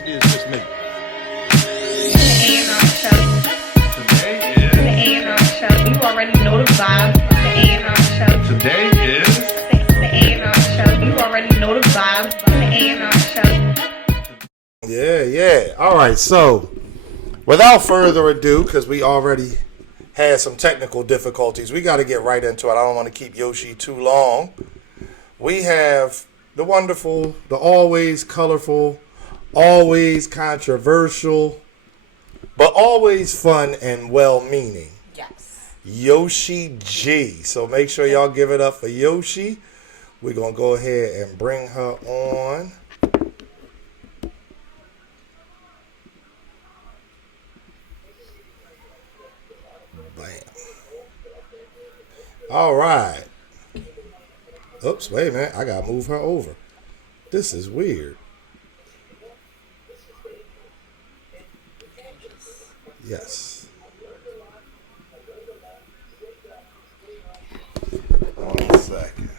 Possibly it's just me. The AnR Show. Today is The AnR Show. You already know the vibe. The AnR Show. Today is The AnR Show. You already know the vibe. The AnR Show. Yeah. All right, so without further ado, because we already had some technical difficulties, we got to get right into it. I don't want to keep Yoshi too long. We have the wonderful, the always colorful, always controversial, but always fun and well-meaning. Yes. Yoshi G. So make sure y'all give it up for Yoshi. We're going to go ahead and bring her on. Bam. All right. Oops, wait a minute. I got to move her over. This is weird. Yes. One second.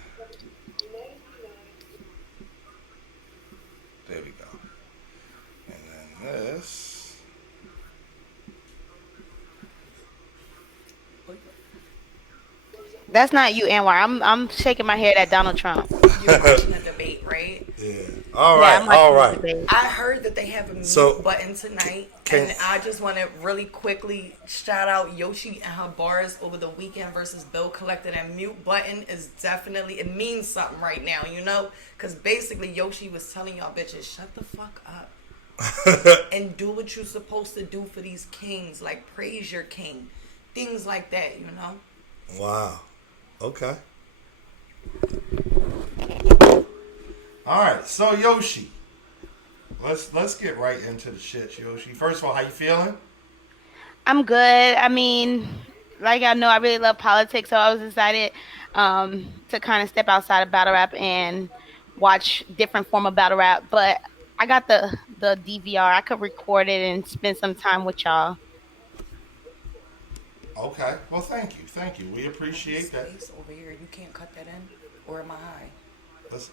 There we go. And then this. That's not you, AnR. I'm shaking my head at Donald Trump. You're watching the debate, right? Yeah. All Yeah, right. I'm watching All the right. debate. I heard that they have a mute So, button tonight, can- and I just want to really quickly shout out Yoshi and her bars over the weekend versus Bill Collector. That mute button is definitely, it means something right now, you know? Because basically Yoshi was telling y'all bitches, shut the fuck up and do what you're supposed to do for these kings, like praise your king, things like that, you know? Wow. Okay. All right. So Yoshi, let's get right into the shit, Yoshi. First of all, how you feeling? I'm good. I mean, like I know I really love politics, so I was excited to kind of step outside of battle rap and watch different form of battle rap. But I got the DVR. I could record it and spend some time with y'all. Okay. Well, thank you. We appreciate that. Space over here, you can't cut that in, or am I high?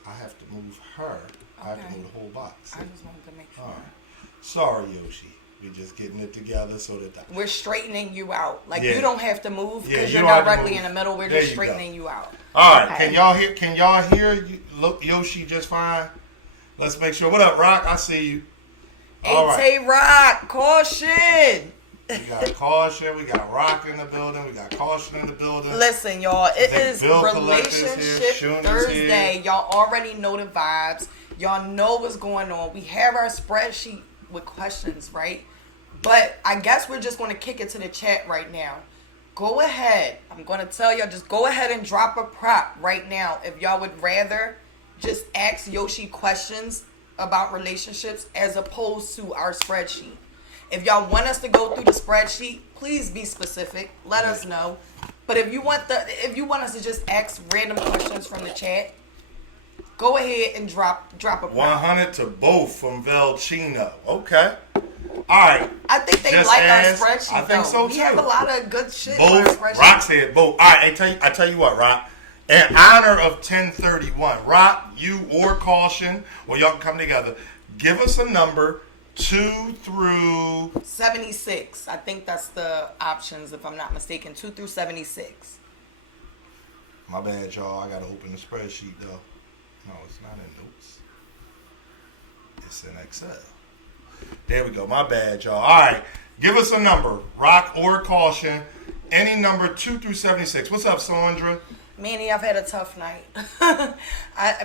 I have to move her. I have to Okay. move the whole box. I just wanted to make sure. All right. Sorry, Yoshi. We're just getting it together so that We're straightening you out. Like, Yeah. you don't have to move Yeah, because you you're don't have to directly move. in the middle. We're There just you go. straightening you out. All right. Okay. Can y'all hear you? Look, Yoshi just fine. Let's make sure. What up, Rock? I see you. All right. AT Rock, caution. We got Caution. We got Rock in the building. We got Caution in the building. Listen, y'all, it think is Bill Collector's here, Relationship Shuni's Thursday. here. Y'all already know the vibes. Y'all know what's going on. We have our spreadsheet with questions, right? But I guess we're just going to kick it to the chat right now. Go ahead. I'm going to tell y'all, just go ahead and drop a prop right now. If y'all would rather just ask Yoshi questions about relationships as opposed to our spreadsheet. If y'all want us to go through the spreadsheet, please be specific. Let us know. But if you want us to just ask random questions from the chat, go ahead and drop a prop. 100 to both from Velchino. Okay. All right. I think they Just like ask. our spreadsheet. I think though. so, We too. have a lot of good shit on our Both. spreadsheet. Rock said both. All right. I tell you what, Rock. In honor of 1031, Rock, you or Caution, well, y'all can come together. Give us a number 2 through 76. I think that's the options, if I'm not mistaken. 2 through 76. My bad, y'all. I gotta open the spreadsheet though. No, it's not in notes. It's in Excel. There we go. My bad, y'all. All right. Give us a number. Rock or Caution. Any number 2 through 76. What's up, Sandra? Manny, I've had a tough night.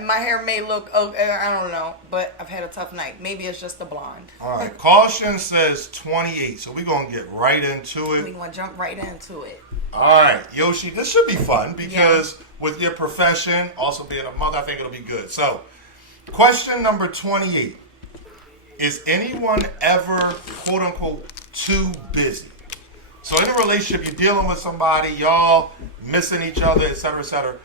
My hair may look, I don't know, but I've had a tough night. Maybe it's just the blonde. All right. Caution says 28. So we're going to get right into We it. want to jump right into it. All right. Yoshi, this should be fun because with your profession, also being a mother, I think it'll be good. So, question number 28. Is anyone ever, quote unquote, too busy? So in a relationship, you're dealing with somebody, y'all missing each other, et cetera, et cetera.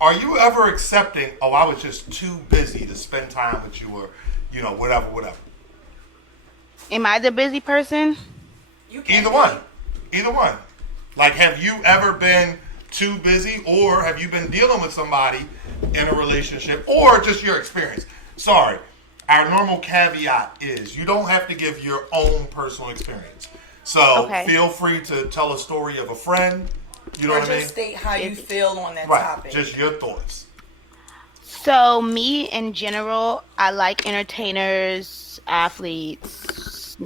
Are you ever accepting, oh, I was just too busy to spend time with you or, whatever. Am I the busy person? You can't Either one. Like, have you ever been too busy or have you been dealing with somebody in a relationship or just your experience? Sorry. our normal caveat is you don't have to give your own personal experience. So Okay. feel free to tell a story of a friend. You know Or what I mean? just state how you feel on that Right. topic. Just your thoughts. So me in general, I like entertainers, athletes,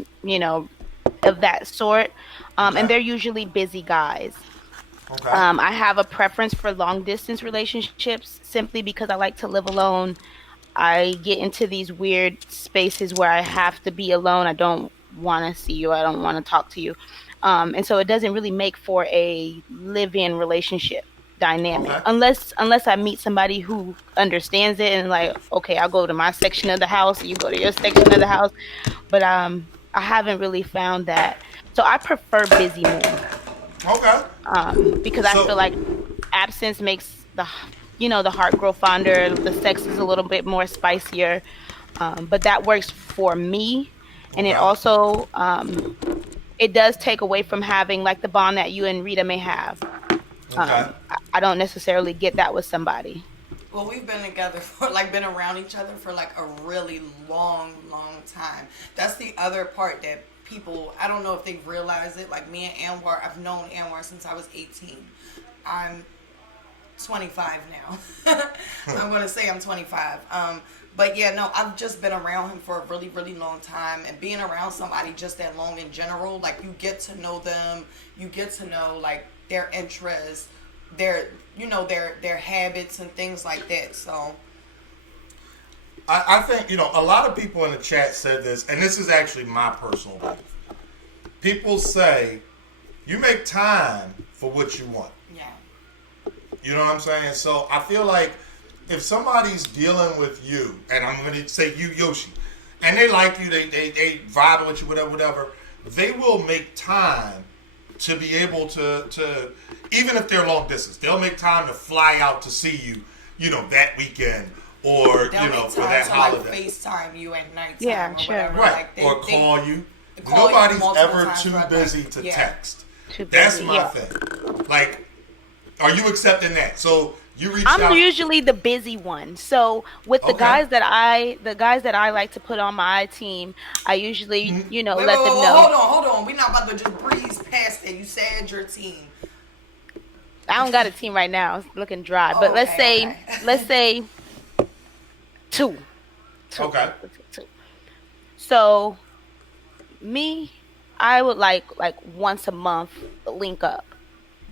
of that sort. And Okay. they're usually busy guys. Okay. I have a preference for long distance relationships simply because I like to live alone. I get into these weird spaces where I have to be alone. I don't want to see you. I don't want to talk to you. And so it doesn't really make for a live-in relationship dynamic Okay. unless I meet somebody who understands it and like, okay, I'll go to my section of the house, you go to your section of the house. But I haven't really found that. So I prefer busy men Okay. because I feel So, like absence makes the heart grow fonder. The sex is a little bit more spicier, but that works for me, and it okay. also it does take away from having like the bond that you and Rita may have. Okay. I don't necessarily get that with somebody. Well, we've been together for been around each other for like a really long, long time. That's the other part that people, I don't know if they realize it. Like me and Anwar, I've known Anwar since I was 18. I'm 25 now. I'm going to say I'm 25. But yeah, no, I've just been around him for a really, really long time. And being around somebody just that long in general, like you get to know them. You get to know like their interests, their habits and things like that. So I think, a lot of people in the chat said this, and this is actually my personal belief. People say, you make time for what you want. yeah. You know what I'm saying? So I feel like if somebody's dealing with you, and I'm going to say you, Yoshi, and they like you, they vibe with you, whatever, they will make time to be able to even if they're long distance, they'll make time to fly out to see you, that weekend or, They'll make for time that to holiday. FaceTime you at nighttime Yeah, or sure. whatever. Right. Like Or call you. call you Nobody's multiple ever times too throughout the busy night. to Yeah. text. Too That's busy, my yeah. thing. Like, are you accepting that? So you reach out. I'm usually the busy one. So with the Okay. guys that I like to put on my team, I usually, Wait, let them wait, know. hold on. We're not about to just breeze past it. You said your team. I don't got a team right now. It's looking dry. But let's Okay. say two. Okay. Two. So me, I would like once a month link up.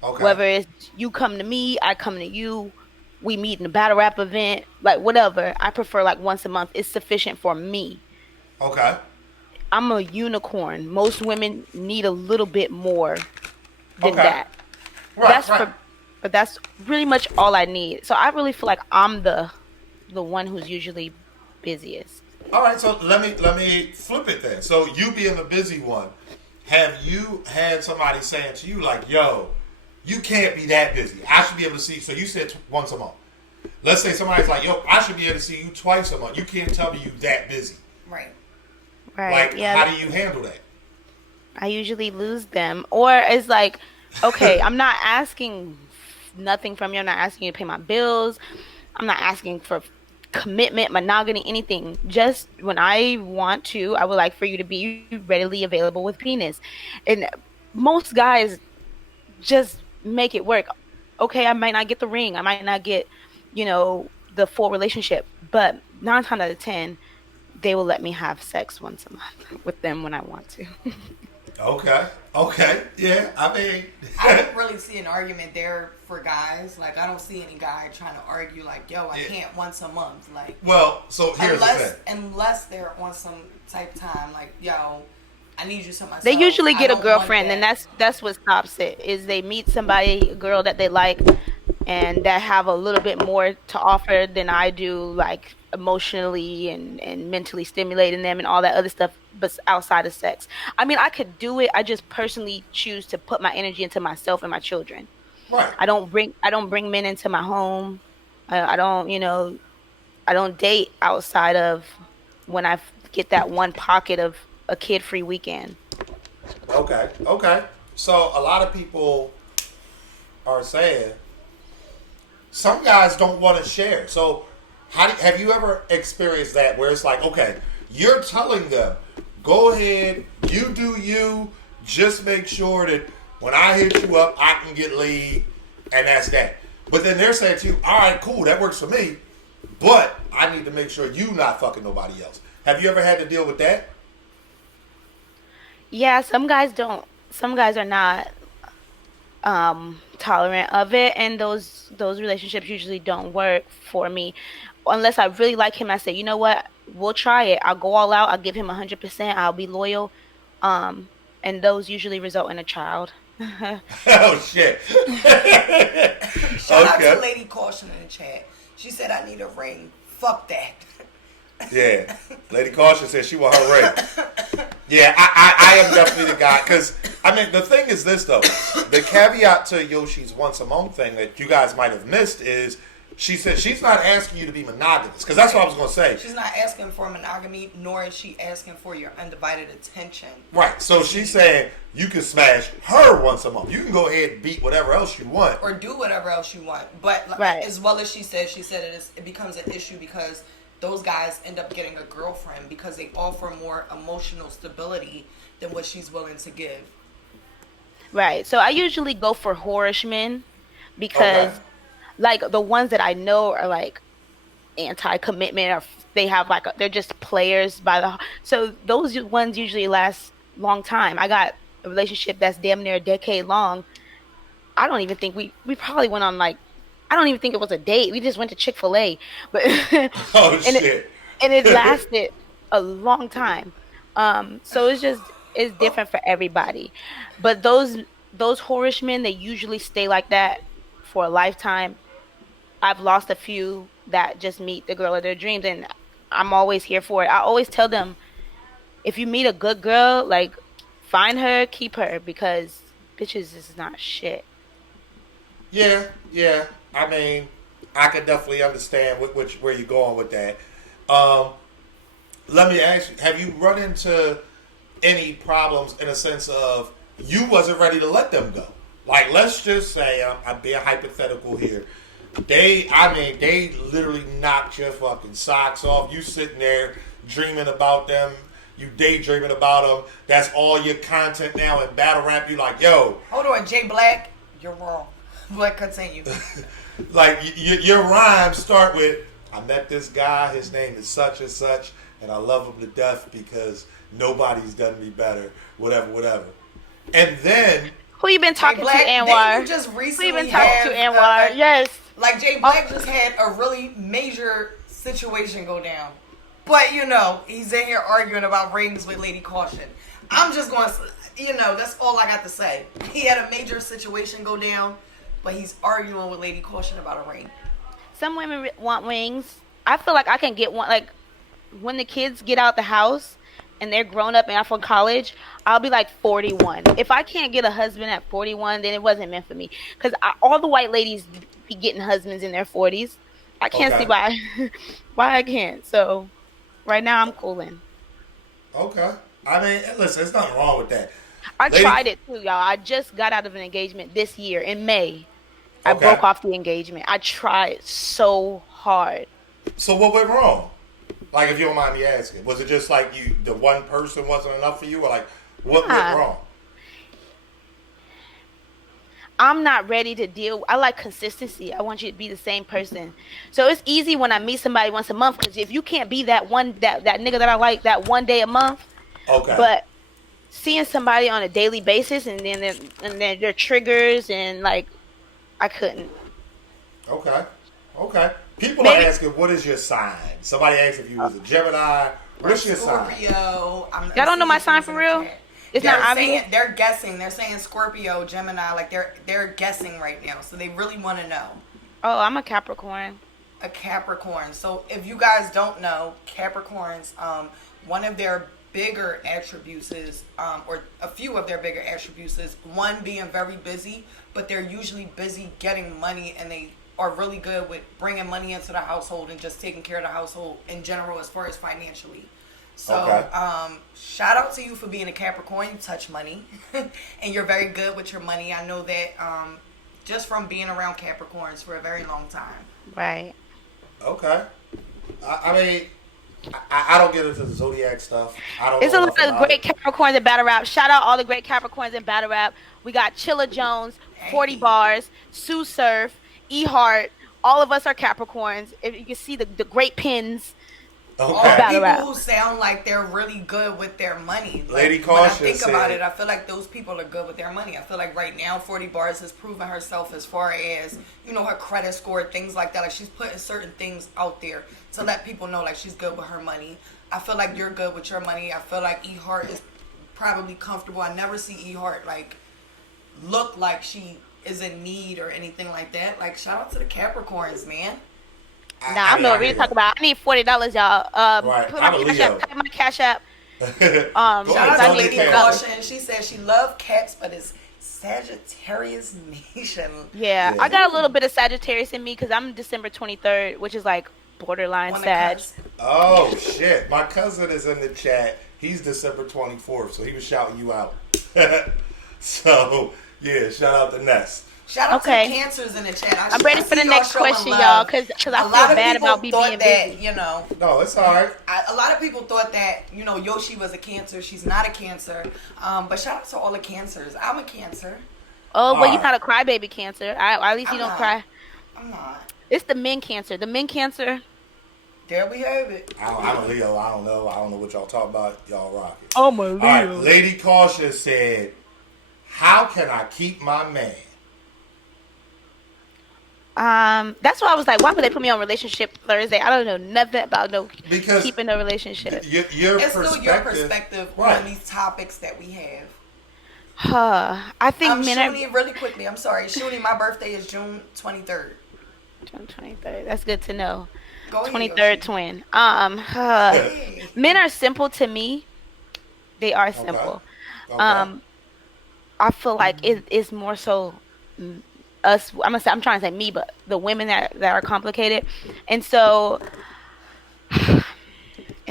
Okay. Whether it's you come to me, I come to you, we meet in a battle rap event, like whatever. I prefer like once a month. It's sufficient for me. Okay. I'm a unicorn. Most women need a little bit more than Okay. that. Right. Right. But that's really much all I need. So I really feel like I'm the one who's usually busiest. All right. So let me flip it then. So you being the busy one, have you had somebody saying to you like, "Yo, you can't be that busy. I should be able to see." So you said once a month. Let's say somebody's like, "Yo, I should be able to see you twice a month." You can't tell me you that busy. Right. Right. Like, Yeah. how do you handle that? I usually lose them. Or it's like, okay, I'm not asking nothing from you. I'm not asking you to pay my bills. I'm not asking for commitment, monogamy, anything. Just when I want to, I would like for you to be readily available with penis. And most guys just make it work. Okay, I might not get the ring. I might not get, the full relationship. But 9 times out of 10, they will let me have sex once a month with them when I want to. Okay. Okay. Yeah. I mean. I don't really see an argument there for guys. Like, I don't see any guy trying to argue like, yo, I can't once a month. Like, Well, so here's the thing. unless they're on some type time, like, yo, I need you to myself. They usually I get a don't girlfriend, want and that's what stops it. Is they meet somebody, a girl that they like, and that have a little bit more to offer than I do, like emotionally and mentally stimulating them and all that other stuff, but outside of sex. I mean, I could do it. I just personally choose to put my energy into myself and my children. Right. I don't bring men into my home. I don't, I don't date outside of when I get that one pocket of a kid-free weekend. Okay. Okay. So a lot of people are saying some guys don't want to share. So Have you ever experienced that where it's like, okay, you're telling them, go ahead, you do you, just make sure that when I hit you up, I can get laid, and that's that. But then they're saying to you, all right, cool, that works for me, but I need to make sure you not fucking nobody else. Have you ever had to deal with that? Yeah, some guys don't. Some guys are not tolerant of it, and those relationships usually don't work for me unless I really like him. I say, you know what, we'll try it. I'll go all out. I'll give him 100%. I'll be loyal, um, and those usually result in a child. Oh shit! Shout out Okay. to Lady Caution in the chat. She said, I need a ring. Fuck that. Yeah, Lady Caution said she want her ring. Yeah, I am definitely the guy. Because, I mean, the thing is this, though. The caveat to Yoshi's once a month thing that you guys might have missed is she said she's not asking you to be monogamous. Because that's what I was going to say. She's not asking for monogamy, nor is she asking for your undivided attention. Right. So she's saying you can smash her once a month. You can go ahead and beat whatever else you want. Or do whatever else you want. But Right. as well as she said it becomes an issue because those guys end up getting a girlfriend because they offer more emotional stability than what she's willing to give. Right. So I usually go for whorish men because, Okay. like, the ones that I know are like anti-commitment, or they have like they're just players by the. So those ones usually last long time. I got a relationship that's damn near a decade long. I don't even think we probably went on like. I don't even think it was a date. We just went to Chick-fil-A, but Oh, and shit. it lasted a long time. So it's different for everybody. But those whorish men, they usually stay like that for a lifetime. I've lost a few that just meet the girl of their dreams, and I'm always here for it. I always tell them, if you meet a good girl, like, find her, keep her, because bitches is not shit. Yeah. I mean, I can definitely understand where you're going with that. Um, Let me ask you, have you run into any problems in a sense of you wasn't ready to let them go? Like, let's just say, I'm being hypothetical here. They literally knocked your fucking socks off. You sitting there dreaming about them. You daydreaming about them. That's all your content now in battle rap. You like, yo. Hold on, Jay Black, you're wrong. But continue. Like, your rhymes start with, I met this guy, his name is such and such, and I love him to death because nobody's done me better, whatever. And then... Who you been talking Black, to, AnR? You just Who recently you been talking to, AnR? Yes. Like, Jay Black just had a really major situation go down. But, he's in here arguing about rings with Lady Caution. I'm just going to, that's all I got to say. He had a major situation go down, but he's arguing with Lady Caution about a ring. Some women want rings. I feel like I can get one. Like, when the kids get out the house and they're grown up and I'm from college, I'll be like 41. If I can't get a husband at 41, then it wasn't meant for me. Because all the white ladies be getting husbands in their 40s. I can't see why I can't. So right now I'm cooling. Okay. I mean, listen, there's nothing wrong with that. I tried it too, y'all. I just got out of an engagement this year in May. I broke off the engagement. I tried so hard. So what went wrong? Like, if you don't mind me asking, was it just like the one person wasn't enough for you, or like what went wrong? I'm not ready to deal. I like consistency. I want you to be the same person. So it's easy when I meet somebody once a month, because if you can't be that nigga that I like that one day a month, okay. But seeing somebody on a daily basis and then their triggers and like, I couldn't. Okay. People are asking, what is your sign? Somebody asked if you was a Gemini. What's your sign? Scorpio. Y'all don't know my sign for real? It's not obvious. They're guessing. They're saying Scorpio, Gemini. Like they're guessing right now. So they really want to know. Oh, I'm a Capricorn. A Capricorn. So if you guys don't know, Capricorns, one of their bigger attributes is, or a few of their bigger attributes is, one, being very busy, but they're usually busy getting money, and they are really good with bringing money into the household and just taking care of the household in general as far as financially. So, shout out to you for being a Capricorn. You touch money, and you're very good with your money. I know that just from being around Capricorns for a very long time. Right. Okay. I mean, I don't get into the zodiac stuff. I don't It's know a enough lot of about great it. Capricorns in battle rap. Shout out all the great Capricorns in battle rap. We got Chilla Jones, 40 Hey. Bars, Sue Surf, E Hart. All of us are Capricorns. If you can see the great pins of All Okay. battle people rap. who sound like they're really good with their money. Lady Like when I Caution think about it, said, I feel like those people are good with their money. I feel like right now 40 Bars has proven herself as far as, her credit score, things like that. Like she's putting certain things out there to let people know like she's good with her money. I feel like you're good with your money. I feel like E Hart is probably comfortable. I never see E Hart like look like she is in need or anything like that. Like shout out to the Capricorns, man. Nah, I don't know what we're talking about. I need $40, y'all. Right, Put I'm my a cash Leo. app. Type my cash app. Go Shout ahead, out tell to me Lady Cancer. Caution. She said she loved cats, but it's Sagittarius Nation. Yeah, Yeah. I got a little bit of Sagittarius in me because I'm December 23rd, which is like borderline On the Sag. cusp. Oh shit! My cousin is in the chat. He's December 24th, so he was shouting you out. So yeah, shout out to Ness. Shout out Okay. to the Cancers in the chat. I'm ready I for the see y'all next showing question, love. y'all, because I A feel lot of bad people about me thought being that, busy. No, it's all right. A lot of people thought that, Yoshi was a Cancer. She's not a Cancer. But shout out to all the Cancers. I'm a Cancer. Oh, well, you're Alright. not a crybaby Cancer. At least you I'm don't not. cry. I'm not. It's the men Cancer. The men Cancer. There we have it. I'm a Leo. I don't know. I don't know what y'all talking about. Y'all rock it. Oh, my All right, Lady Cautious said, "How can I keep my man?" That's why I was like, why would they put me on Relationship Thursday? I don't know nothing about Because keeping a relationship. Your It's perspective, still your perspective right? on these topics that we have. I think men are Shuni, really quickly, I'm sorry. Shuni, my birthday is June 23rd. June 23rd. That's good to know. Go ahead, 23rd Yoshi. twin. Hey. Men are simple to me. They are simple. Okay. I feel like it's more so us. I'm trying to say me, but the women that are complicated, and so, and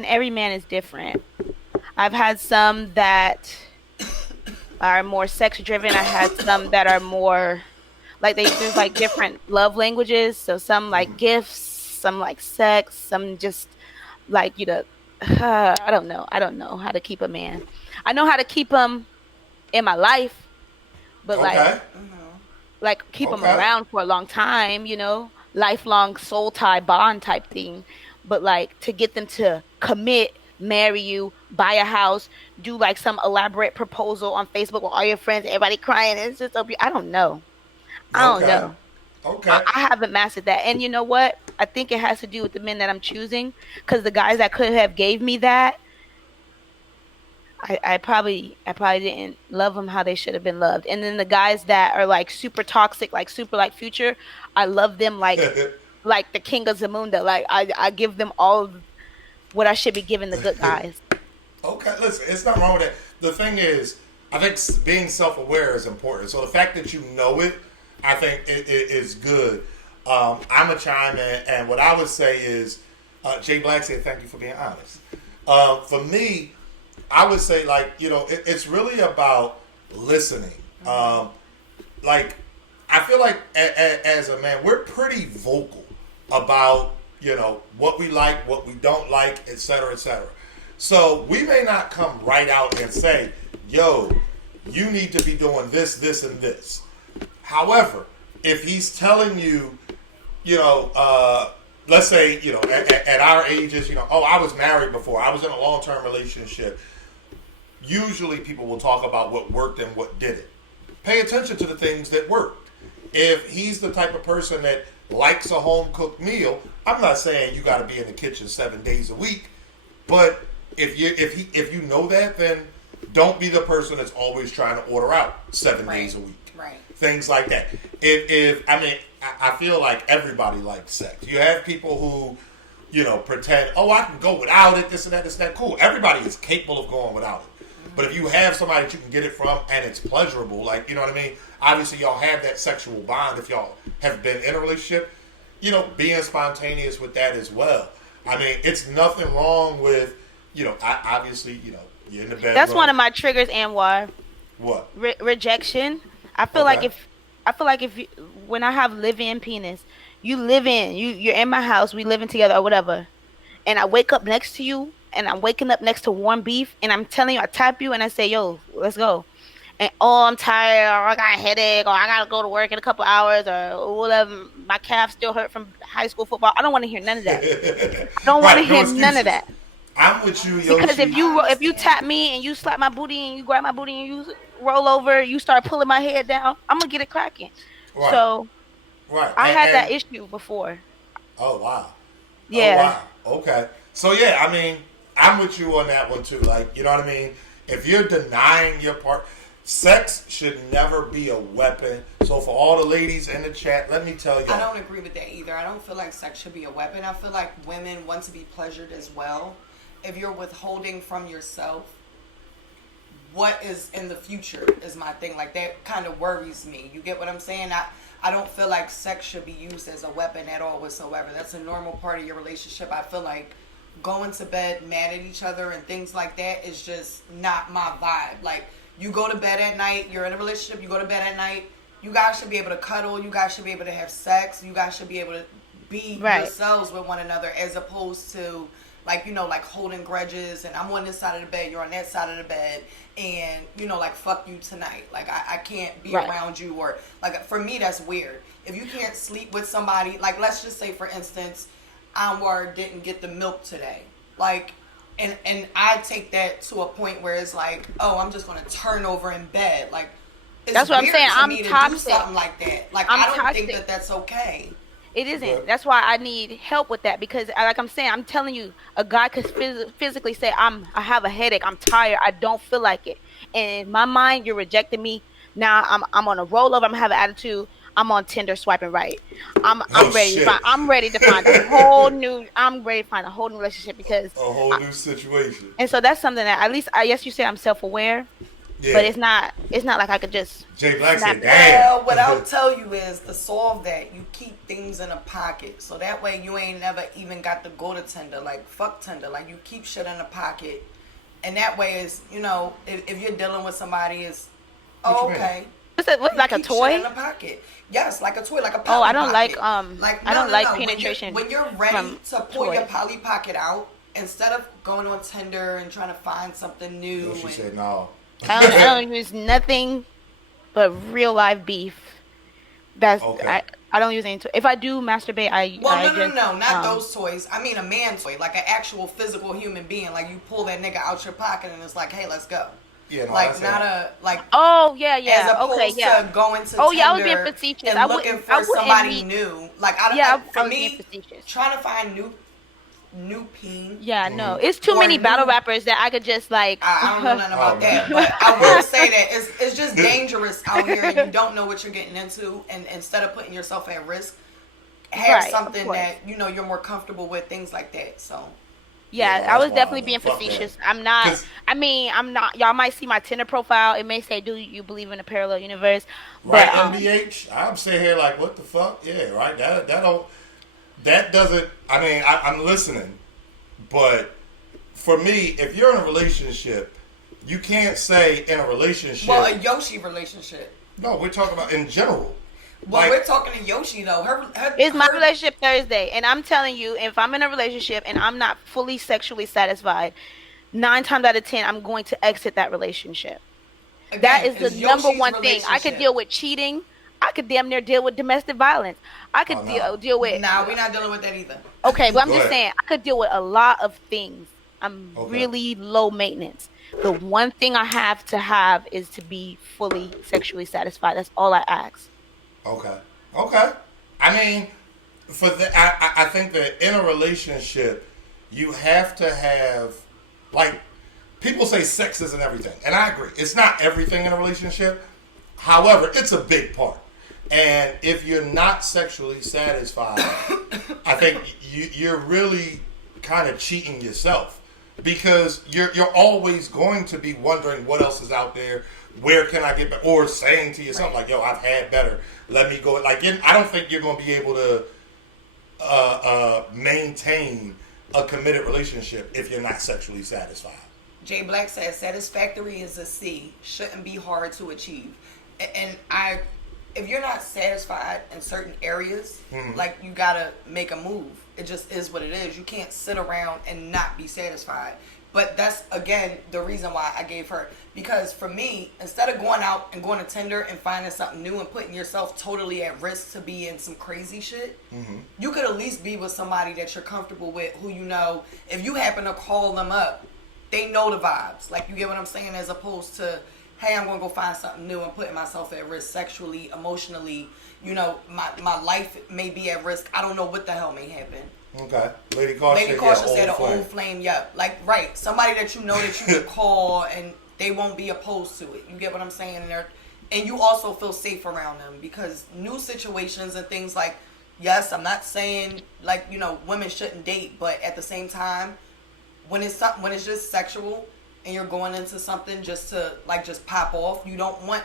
every man is different. I've had some that are more sex driven. I had some that are more like there's like different love languages. So some like gifts, some like sex, some just like I don't know. I don't know how to keep a man. I know how to keep him in my life, but Okay. like keep him Okay. around for a long time, lifelong soul tie bond type thing. But like to get them to commit, marry you, buy a house, do like some elaborate proposal on Facebook with all your friends, everybody crying. It's just I don't know. I don't Okay. know. Okay. I haven't mastered that. And you know what? I think it has to do with the men that I'm choosing, because the guys that could have gave me that, I probably didn't love them how they should have been loved. And then the guys that are like super toxic, like super like Future, I love them like the king of Zamunda. Like I give them all of what I should be giving the good guys. Okay, listen, it's not wrong with that. The thing is, I think being self-aware is important. So the fact that you know it, I think it is good. I'm a chime in, and what I would say is, Jay Black said, "Thank you for being honest." For me, I would say it's really about listening. Like I feel like as a man, we're pretty vocal about what we like, what we don't like, et cetera, et cetera. So we may not come right out and say, "Yo, you need to be doing this, this, and this." However, if he's telling you, let's say, at our ages, oh, I was married before, I was in a long-term relationship. Usually people will talk about what worked and what didn't. Pay attention to the things that worked. If he's the type of person that likes a home-cooked meal, I'm not saying you got to be in the kitchen 7 days a week, but if you know that, then don't be the person that's always trying to order out 7 days a week. Right. Things like that. I feel like everybody likes sex. You have people who, pretend, oh, I can go without it, this and that. Cool. Everybody is capable of going without it. But if you have somebody that you can get it from and it's pleasurable, like, you know what I mean? Obviously, y'all have that sexual bond if y'all have been in a relationship. Being spontaneous with that as well. I mean, it's nothing wrong with, obviously, you're in the bedroom. That's one of my triggers, Anwar. What? Rejection. I feel like if when I have live-in penis, you're in my house, we living together or whatever, and I wake up next to you, and I'm waking up next to warm beef, and I'm telling you, I tap you and I say, yo, let's go. And oh, I'm tired, or I got a headache, or I gotta go to work in a couple hours, or whatever. My calf still hurt from high school football. I don't want to hear none of that. I don't want to Right, no hear none of excuses. that. I'm with you, Because Yoshi. if you tap me and you slap my booty and you grab my booty and you roll over, you start pulling my head down, I'm gonna get it cracking. Right, So right, I had that and issue before. oh wow, oh Yeah, wow, okay. So yeah, I mean, I'm with you on that one too. Like, you know what I mean? If you're denying your part, sex should never be a weapon. So for all the ladies in the chat, let me tell you, I don't agree with that either. I don't feel like sex should be a weapon. I feel like women want to be pleasured as well. If you're withholding from yourself, what is in the future is my thing. Like, that kind of worries me. You get what I'm saying? I don't feel like sex should be used as a weapon at all whatsoever. That's a normal part of your relationship. I feel like going to bed mad at each other and things like that is just not my vibe. Like, you go to bed at night, you're in a relationship, you go to bed at night, you guys should be able to cuddle, you guys should be able to have sex, you guys should be able to be right. yourselves with one another, as opposed to, like, you know, like holding grudges and I'm on this side of the bed, you're on that side of the bed, and, you know, like, fuck you tonight. Like, I can't be Right. around you, or, like, for me, that's weird. If you can't sleep with somebody, like, let's just say, for instance, AnR didn't get the milk today. Like, and I take that to a point where it's like, oh, I'm just going to turn over in bed. Like, it's That's what I'm weird saying. to I'm me to do toxic. something like that. Like, I'm I don't think toxic. that that's okay. It isn't. Okay. That's why I need help with that, because, like I'm saying, I'm telling you, a guy could physically say, I have a headache, I'm tired, I don't feel like it, and in my mind, you're rejecting me. Now I'm on a rollover. I'm having attitude. I'm on Tinder swiping right. I'm Oh ready to shit, find. I'm ready to find a whole new. I'm ready to find a whole new relationship, because. a whole new situation. And so that's something that, at least, I guess you say I'm self-aware, Yeah, but it's not. It's not like I could just. Jay Black snap said, it. "Damn." Well, what I'll tell you is, to solve that, you keep things in a pocket. So that way you ain't never even got to go to Tinder. Like, fuck Tinder. Like, you keep shit in a pocket. And that way is, you know, if you're dealing with somebody, it's, What you oh, mean? okay. What's like a Keep shit toy? in a pocket. Yes, like a toy, like a Oh, Polly I don't Pocket. like I don't like When penetration. When you're ready from to pull your toys. Polly Pocket out, instead of going on Tinder and trying to find something new. Yoshi and, said, "No." I don't use nothing but real live beef. That's Okay. I don't use any toy. If I do masturbate, well, I no, just, not those toys. I mean a man toy, like an actual physical human being. Like, you pull that nigga out your pocket and it's like, hey, let's go. Yeah, no, Like, that's not it. a, like, Oh yeah, as yeah. opposed Okay, yeah. to going to Oh, Tinder yeah, I was being facetious. and I looking wouldn't- for I wouldn't somebody need- new. Like, I don't. Yeah, I for was being me, facetious. trying to find new peen. Yeah, no, it's too Or many battle new- rappers that I could just like. I don't know nothing about Oh, that, no. but I will say that it's just dangerous out here, and you don't know what you're getting into. And instead of putting yourself at risk, have Right, of something course. that you know you're more comfortable with, things like that. So Yeah, Yeah, I was that's definitely wild, being though. Fuck facetious. that. I'm not. 'Cause- I mean, I'm not. Y'all might see my Tinder profile. It may say, "Do you believe in a parallel universe?" Right, But MBH. I'm sitting here like, what the fuck? Yeah, right. That doesn't. I mean, I'm listening, but for me, if you're in a relationship, you can't say in a relationship. well, a Yoshi relationship. No, we're talking about in general. Well, Like- we're talking to Yoshi though. Her it's my her- relationship Thursday, and I'm telling you, if I'm in a relationship and I'm not fully sexually satisfied, 9 times out of 10, I'm going to exit that relationship. again, That is the it's number Yoshi's one thing. I could relationship. deal with cheating. I could damn near deal with domestic violence. I could Oh, no. deal with. Nah, we're not dealing with that either. Okay, but I'm Go just ahead. saying, I could deal with a lot of things. I'm Okay. really low maintenance. The one thing I have to have is to be fully sexually satisfied. That's all I ask. Okay. I mean, I think that in a relationship, you have to have, like, people say sex isn't everything, and I agree. It's not everything in a relationship. However, it's a big part. And if you're not sexually satisfied, I think you're really kind of cheating yourself, because you're always going to be wondering what else is out there. Where can I get better? Or saying to yourself, like, yo, I've had better. Let me go. Like, I don't think you're going to be able to maintain a committed relationship if you're not sexually satisfied. Jay Black says satisfactory is a C. Shouldn't be hard to achieve. And if you're not satisfied in certain areas, Mm-hmm. like, you gotta make a move. It just is what it is. You can't sit around and not be satisfied. But that's, again, the reason why I gave her. Because for me, instead of going out and going to Tinder and finding something new and putting yourself totally at risk to be in some crazy shit, you could at least be with somebody that you're comfortable with, who you know, if you happen to call them up, they know the vibes. Like, you get what I'm saying? As opposed to, hey, I'm going to go find something new and putting myself at risk sexually, emotionally. You know, my life may be at risk. I don't know what the hell may happen. Okay. Lady Caution said an old flame. Yep. Like, right. Somebody that you know that you could call and they won't be opposed to it. You get what I'm saying? And you also feel safe around them, because new situations and things like, yes, I'm not saying, like, you know, women shouldn't date, but at the same time, when it's just sexual and you're going into something just to, like, just pop off, you don't want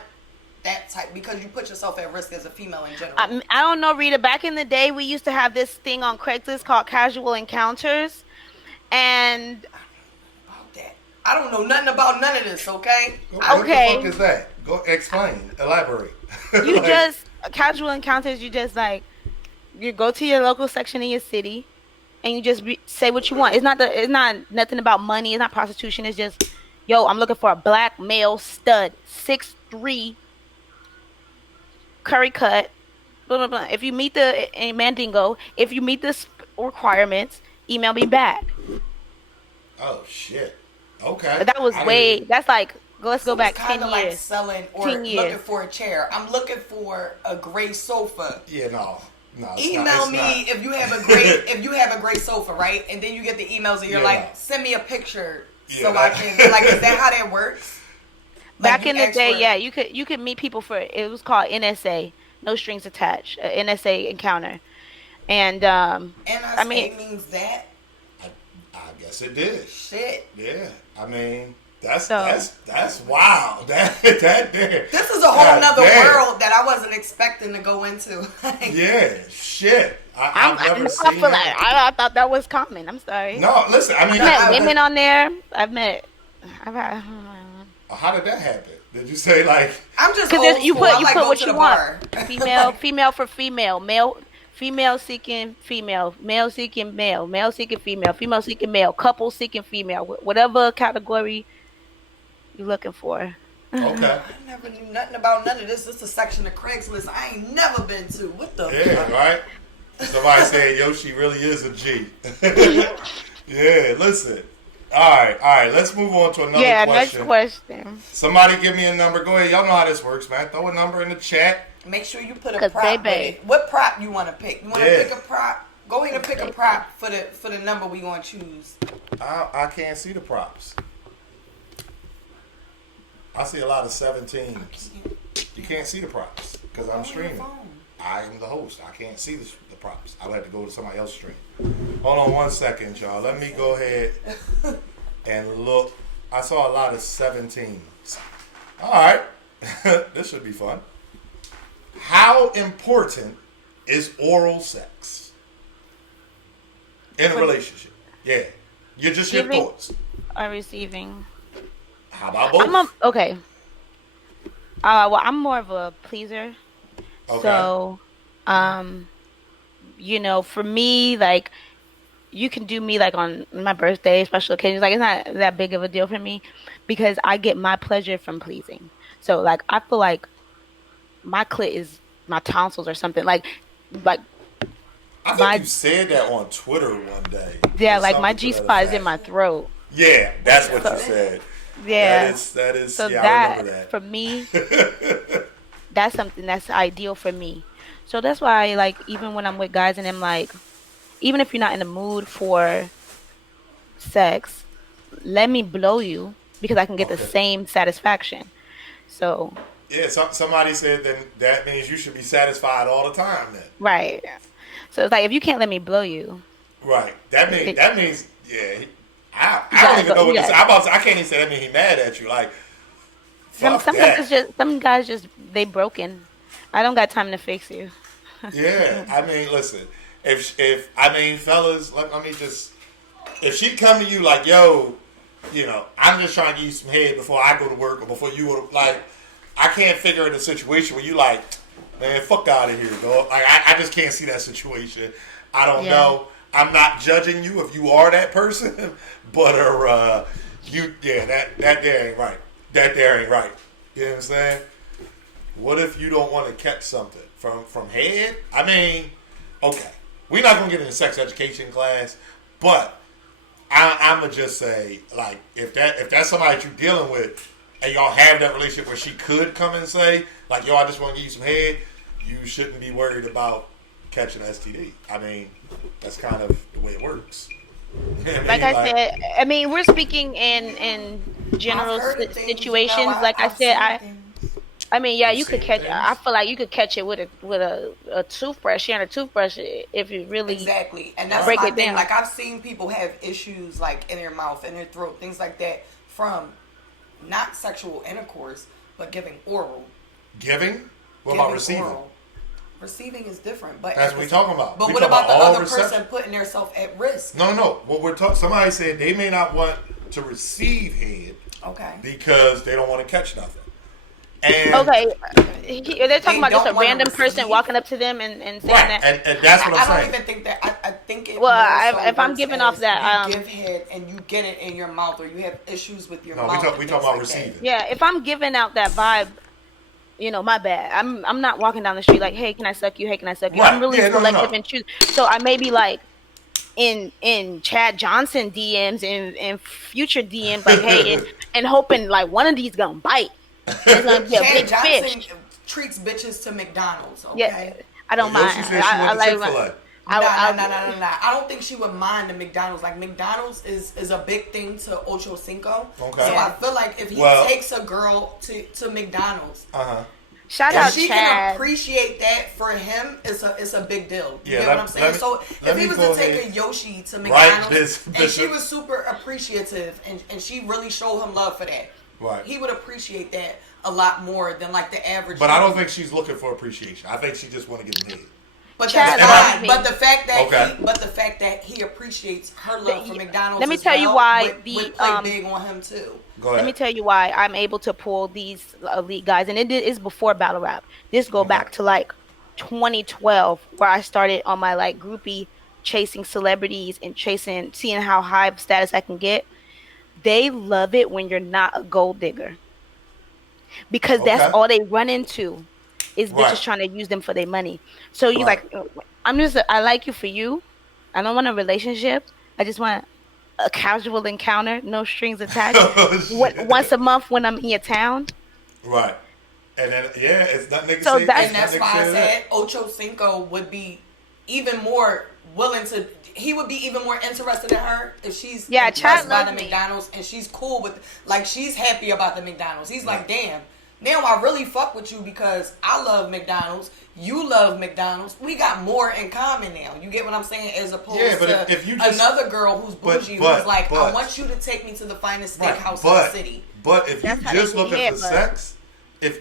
that type, because you put yourself at risk as a female in general. I don't know, Rita. Back in the day, we used to have this thing on Craigslist called Casual Encounters, and I don't know nothing about none of this. Okay. What the fuck is that? Go explain. Elaborate. You just Casual Encounters. You just like you go to your local section in your city, and you just say what you want. It's not nothing about money. It's not prostitution. It's just, yo, I'm looking for a black male stud, 6'3", curry cut, blah blah blah. If you meet the Mandingo, if you meet the requirements, email me back. Oh shit. Okay. That was that's like, let's go back 10 years. Like selling or looking for a chair. I'm looking for a gray sofa. Yeah, no. Email me if you have a great sofa, right? And then you get the emails and you're send me a picture I can, like, is that how that works? Like, back in the day, yeah, you could meet people for, it was called NSA, no strings attached, NSA encounter, and NSA, I mean, means that. I guess it did. Shit. Yeah, I mean. That's wild. That there. This is a whole nother world that I wasn't expecting to go into. Yeah, shit. I've never seen that. I thought that was common. I'm sorry. No, listen. I mean, I've met women on there. I've had. How did that happen? Did you say like? I'm just old you school. put like what you want. Bar. Female for female, male. Female seeking female, male seeking male, male seeking female seeking male, couple seeking female, whatever category you're looking for. Okay. I never knew nothing about none of this. This is a section of Craigslist I ain't never been to. What the fuck? Right? Somebody said Yoshi really is a G. Yeah, listen. All right. Let's move on to another question. Next question. Somebody give me a number. Go ahead. Y'all know how this works, man. Throw a number in the chat. Make sure you put a prop with it. What prop you want to pick? You want to pick a prop? Go ahead and pick a prop for the number we going to choose. I can't see the props. I see a lot of 17s. You can't see the props because I'm streaming. I am the host. I can't see the props. I would have to go to somebody else's stream. Hold on 1 second, y'all. Let me go ahead and look. I saw a lot of 17s. All right. This should be fun. How important is oral sex in a relationship? Yeah. You're just your thoughts. Or receiving. How about both? Okay. Well, I'm more of a pleaser. Okay. So, you know, for me, like, you can do me like on my birthday, special occasions. Like, it's not that big of a deal for me because I get my pleasure from pleasing. So, like, I feel like my clit is my tonsils or something. Like. I think you said that on Twitter one day. Yeah, like my G-spot is in my throat. Yeah, that's what you said. Yeah. That is. So yeah, I remember that. For me, that's something that's ideal for me. So that's why, like, even when I'm with guys and I'm like, even if you're not in the mood for sex, let me blow you because I can get the same satisfaction. So. Yeah, somebody said that means you should be satisfied all the time then. Right. So it's like if you can't let me blow you. Right. That means yeah. I don't even know what this. I can't even say that means he mad at you. Like, fuck that. Some guys just they broken. I don't got time to fix you. Yeah, I mean, listen. If fellas, let me just. If she come to you like, yo, you know, I'm just trying to give you some head before I go to work or before you go to, like, I can't figure in a situation where you like, man, fuck out of here, dog. Like, I just can't see that situation. I don't know. I'm not judging you if you are that person, but that there ain't right. That there ain't right. You know what I'm saying? What if you don't want to catch something from head? I mean, okay, we're not gonna get into sex education class, but I'm gonna just say, like, if that's somebody that you're dealing with, and y'all have that relationship where she could come and say, like, yo, I just want to give you some head, you shouldn't be worried about catching STD. I mean, that's kind of the way it works. You know what I mean? Like I said, I mean, we're speaking in general situations. Like I said, I mean, yeah, you could catch. I feel like you could catch it with a toothbrush. Yeah, a toothbrush if you really exactly. And that's break my it thing. down. Like I've seen people have issues like in their mouth, in their throat, things like that from not sexual intercourse, but giving oral. Giving? What about receiving? Oral. Receiving is different, but that's what we're talking about. But we what about the other reception? person putting themselves at risk? No. What we're talking. Somebody said they may not want to receive head. Okay. Because they don't want to catch nothing. And okay, they're talking about just a random person receive. walking up to them and saying right. that. And that's what I'm saying. I don't even think that. I think it. Well, more so if I'm works giving as off that, you give head and you get it in your mouth, or you have issues with your mouth. We talk about receiving. Yeah, if I'm giving out that vibe, my bad. I'm not walking down the street like, hey, can I suck you? Hey, can I suck you? Right. I'm really selective and choose. So I may be like in Chad Johnson DMs and future DMs like, hey, and hoping like one of these gonna bite. It's gonna be a big Johnson fish. Treats bitches to McDonald's. Okay. Yeah, I don't mind. I like Chick-fil-A. No. I don't think she would mind the McDonald's. Like McDonald's is a big thing to Ocho Cinco. Okay. So I feel like if he takes a girl to McDonald's, shout out she Chad. can appreciate that. For him, it's a big deal. You get what I'm saying? So if he was to take a Yoshi to McDonald's and she was super appreciative and she really showed him love for that. Right. He would appreciate that a lot more than like the average. But I don't think she's looking for appreciation. I think she just want to get him head. But that's fine. But the fact that he appreciates her love for McDonald's. Let me tell you why would play big on him too. Go ahead. Let me tell you why I'm able to pull these elite guys, and it is before battle rap. This go back to like 2012, where I started on my like groupie chasing celebrities and seeing how high of status I can get. They love it when you're not a gold digger, because that's all they run into is bitches trying to use them for their money. So you like, I like you for you. I don't want a relationship. I just want a casual encounter, no strings attached. Once a month when I'm in your town. Right. And then it's not niggas. So that's why I said Ocho Cinco would be even more willing to. He would be even more interested in her if she's impressed by the McDonald's and she's cool with, like, she's happy about the McDonald's. He's like, damn, now I really fuck with you because I love McDonald's. You love McDonald's. We got more in common now. You get what I'm saying? As opposed to if you just, another girl who's bougie who's like, I want you to take me to the finest steakhouse in the city. But if you just looking for sex. If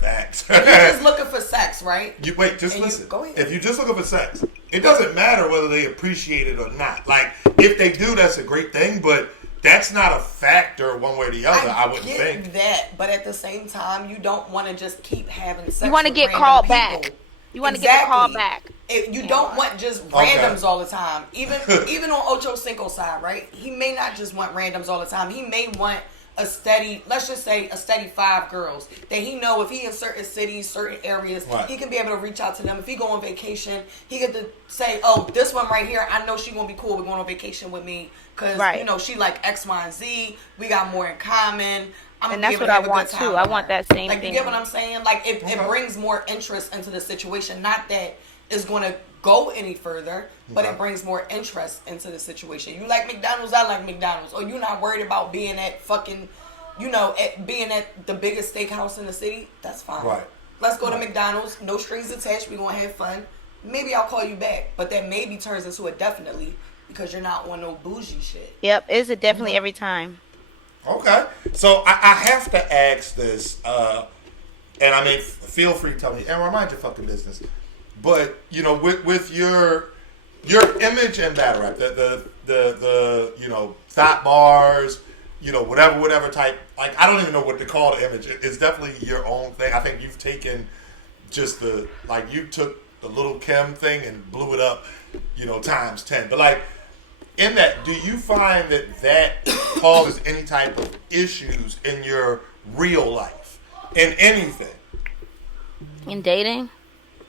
facts. If you're just looking for sex, right? Listen. Go ahead. If you're just looking for sex, it doesn't matter whether they appreciate it or not. Like, if they do, that's a great thing, but that's not a factor one way or the other, I wouldn't think. I get that, but at the same time, you don't want to just keep having sex. You want to get called back. You want to get the call back. You don't want just randoms all the time. Even on Ocho Cinco's side, right? He may not just want randoms all the time. He may want a steady, let's just say a steady 5 girls that he know if he in certain cities, certain areas, he can be able to reach out to them. If he go on vacation, he get to say, oh, this one right here, I know she gonna be cool with going on vacation with me because she like X, Y, and Z. We got more in common. And that's what I want too. I want that same thing. You get what I'm saying? Like it brings more interest into the situation. Not that it's going to go any further, but it brings more interest into the situation. You like McDonald's, I like McDonald's. Or you're not worried about being at fucking, being at the biggest steakhouse in the city. That's fine. Right. Let's go to McDonald's. No strings attached. We're going to have fun. Maybe I'll call you back. But that maybe turns into a definitely because you're not on no bougie shit. Yep. It's a definitely every time. Okay. So I have to ask this, and I mean, feel free to tell me, and mind your fucking business. But, with your image and battle rap, the thought bars, whatever type, like, I don't even know what to call the image. It's definitely your own thing. I think you've taken just you took the Little Kim thing and blew it up, times 10. But like in that, do you find that causes any type of issues in your real life, in anything? In dating?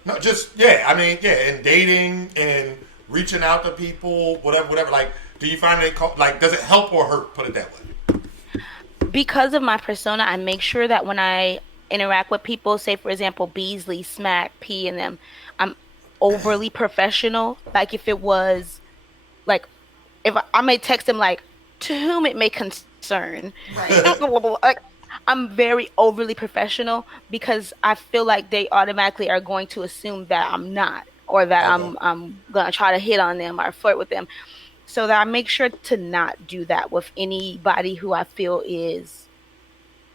No, just in dating and reaching out to people, whatever. Like, do you find does it help or hurt? Put it that way. Because of my persona, I make sure that when I interact with people, say for example Beasley, Smack, P, and them, I'm overly professional. Like if it was, like, if I may text them like, to whom it may concern. Right. Like, I'm very overly professional because I feel like they automatically are going to assume that I'm not, or that I'm gonna try to hit on them or flirt with them. So that I make sure to not do that with anybody who I feel is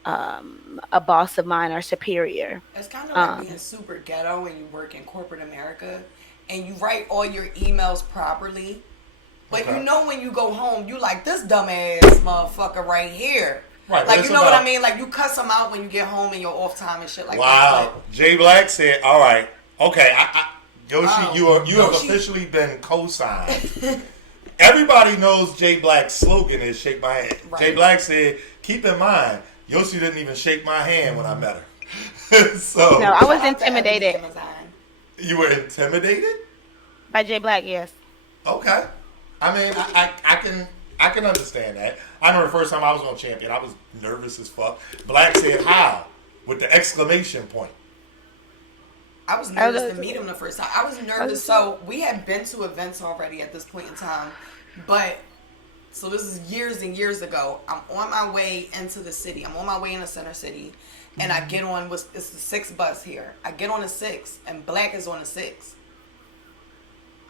a boss of mine or superior. It's kind of like being super ghetto when you work in corporate America and you write all your emails properly, but when you go home, you like this dumbass motherfucker right here. Right, like, you know what I mean? Like, you cuss them out when you get home and you're off time and shit like that. Wow. Jay Black said, all right, okay, Yoshi, you have officially been co-signed. Everybody knows Jay Black's slogan is shake my hand. Right. Jay Black said, keep in mind, Yoshi didn't even shake my hand when I met her. So no, I was intimidated. You were intimidated? By Jay Black, yes. Okay. I mean, I can understand that. I remember the first time I was on Champion, I was nervous as fuck. Black said, how? With the exclamation point. I was nervous to meet him the first time. I was nervous. So we had been to events already at this point in time. But, so this is years and years ago. I'm on my way into the city. I'm on my way into Center City. And I get on, it's the 6 bus here. I get on the 6 and Black is on the 6.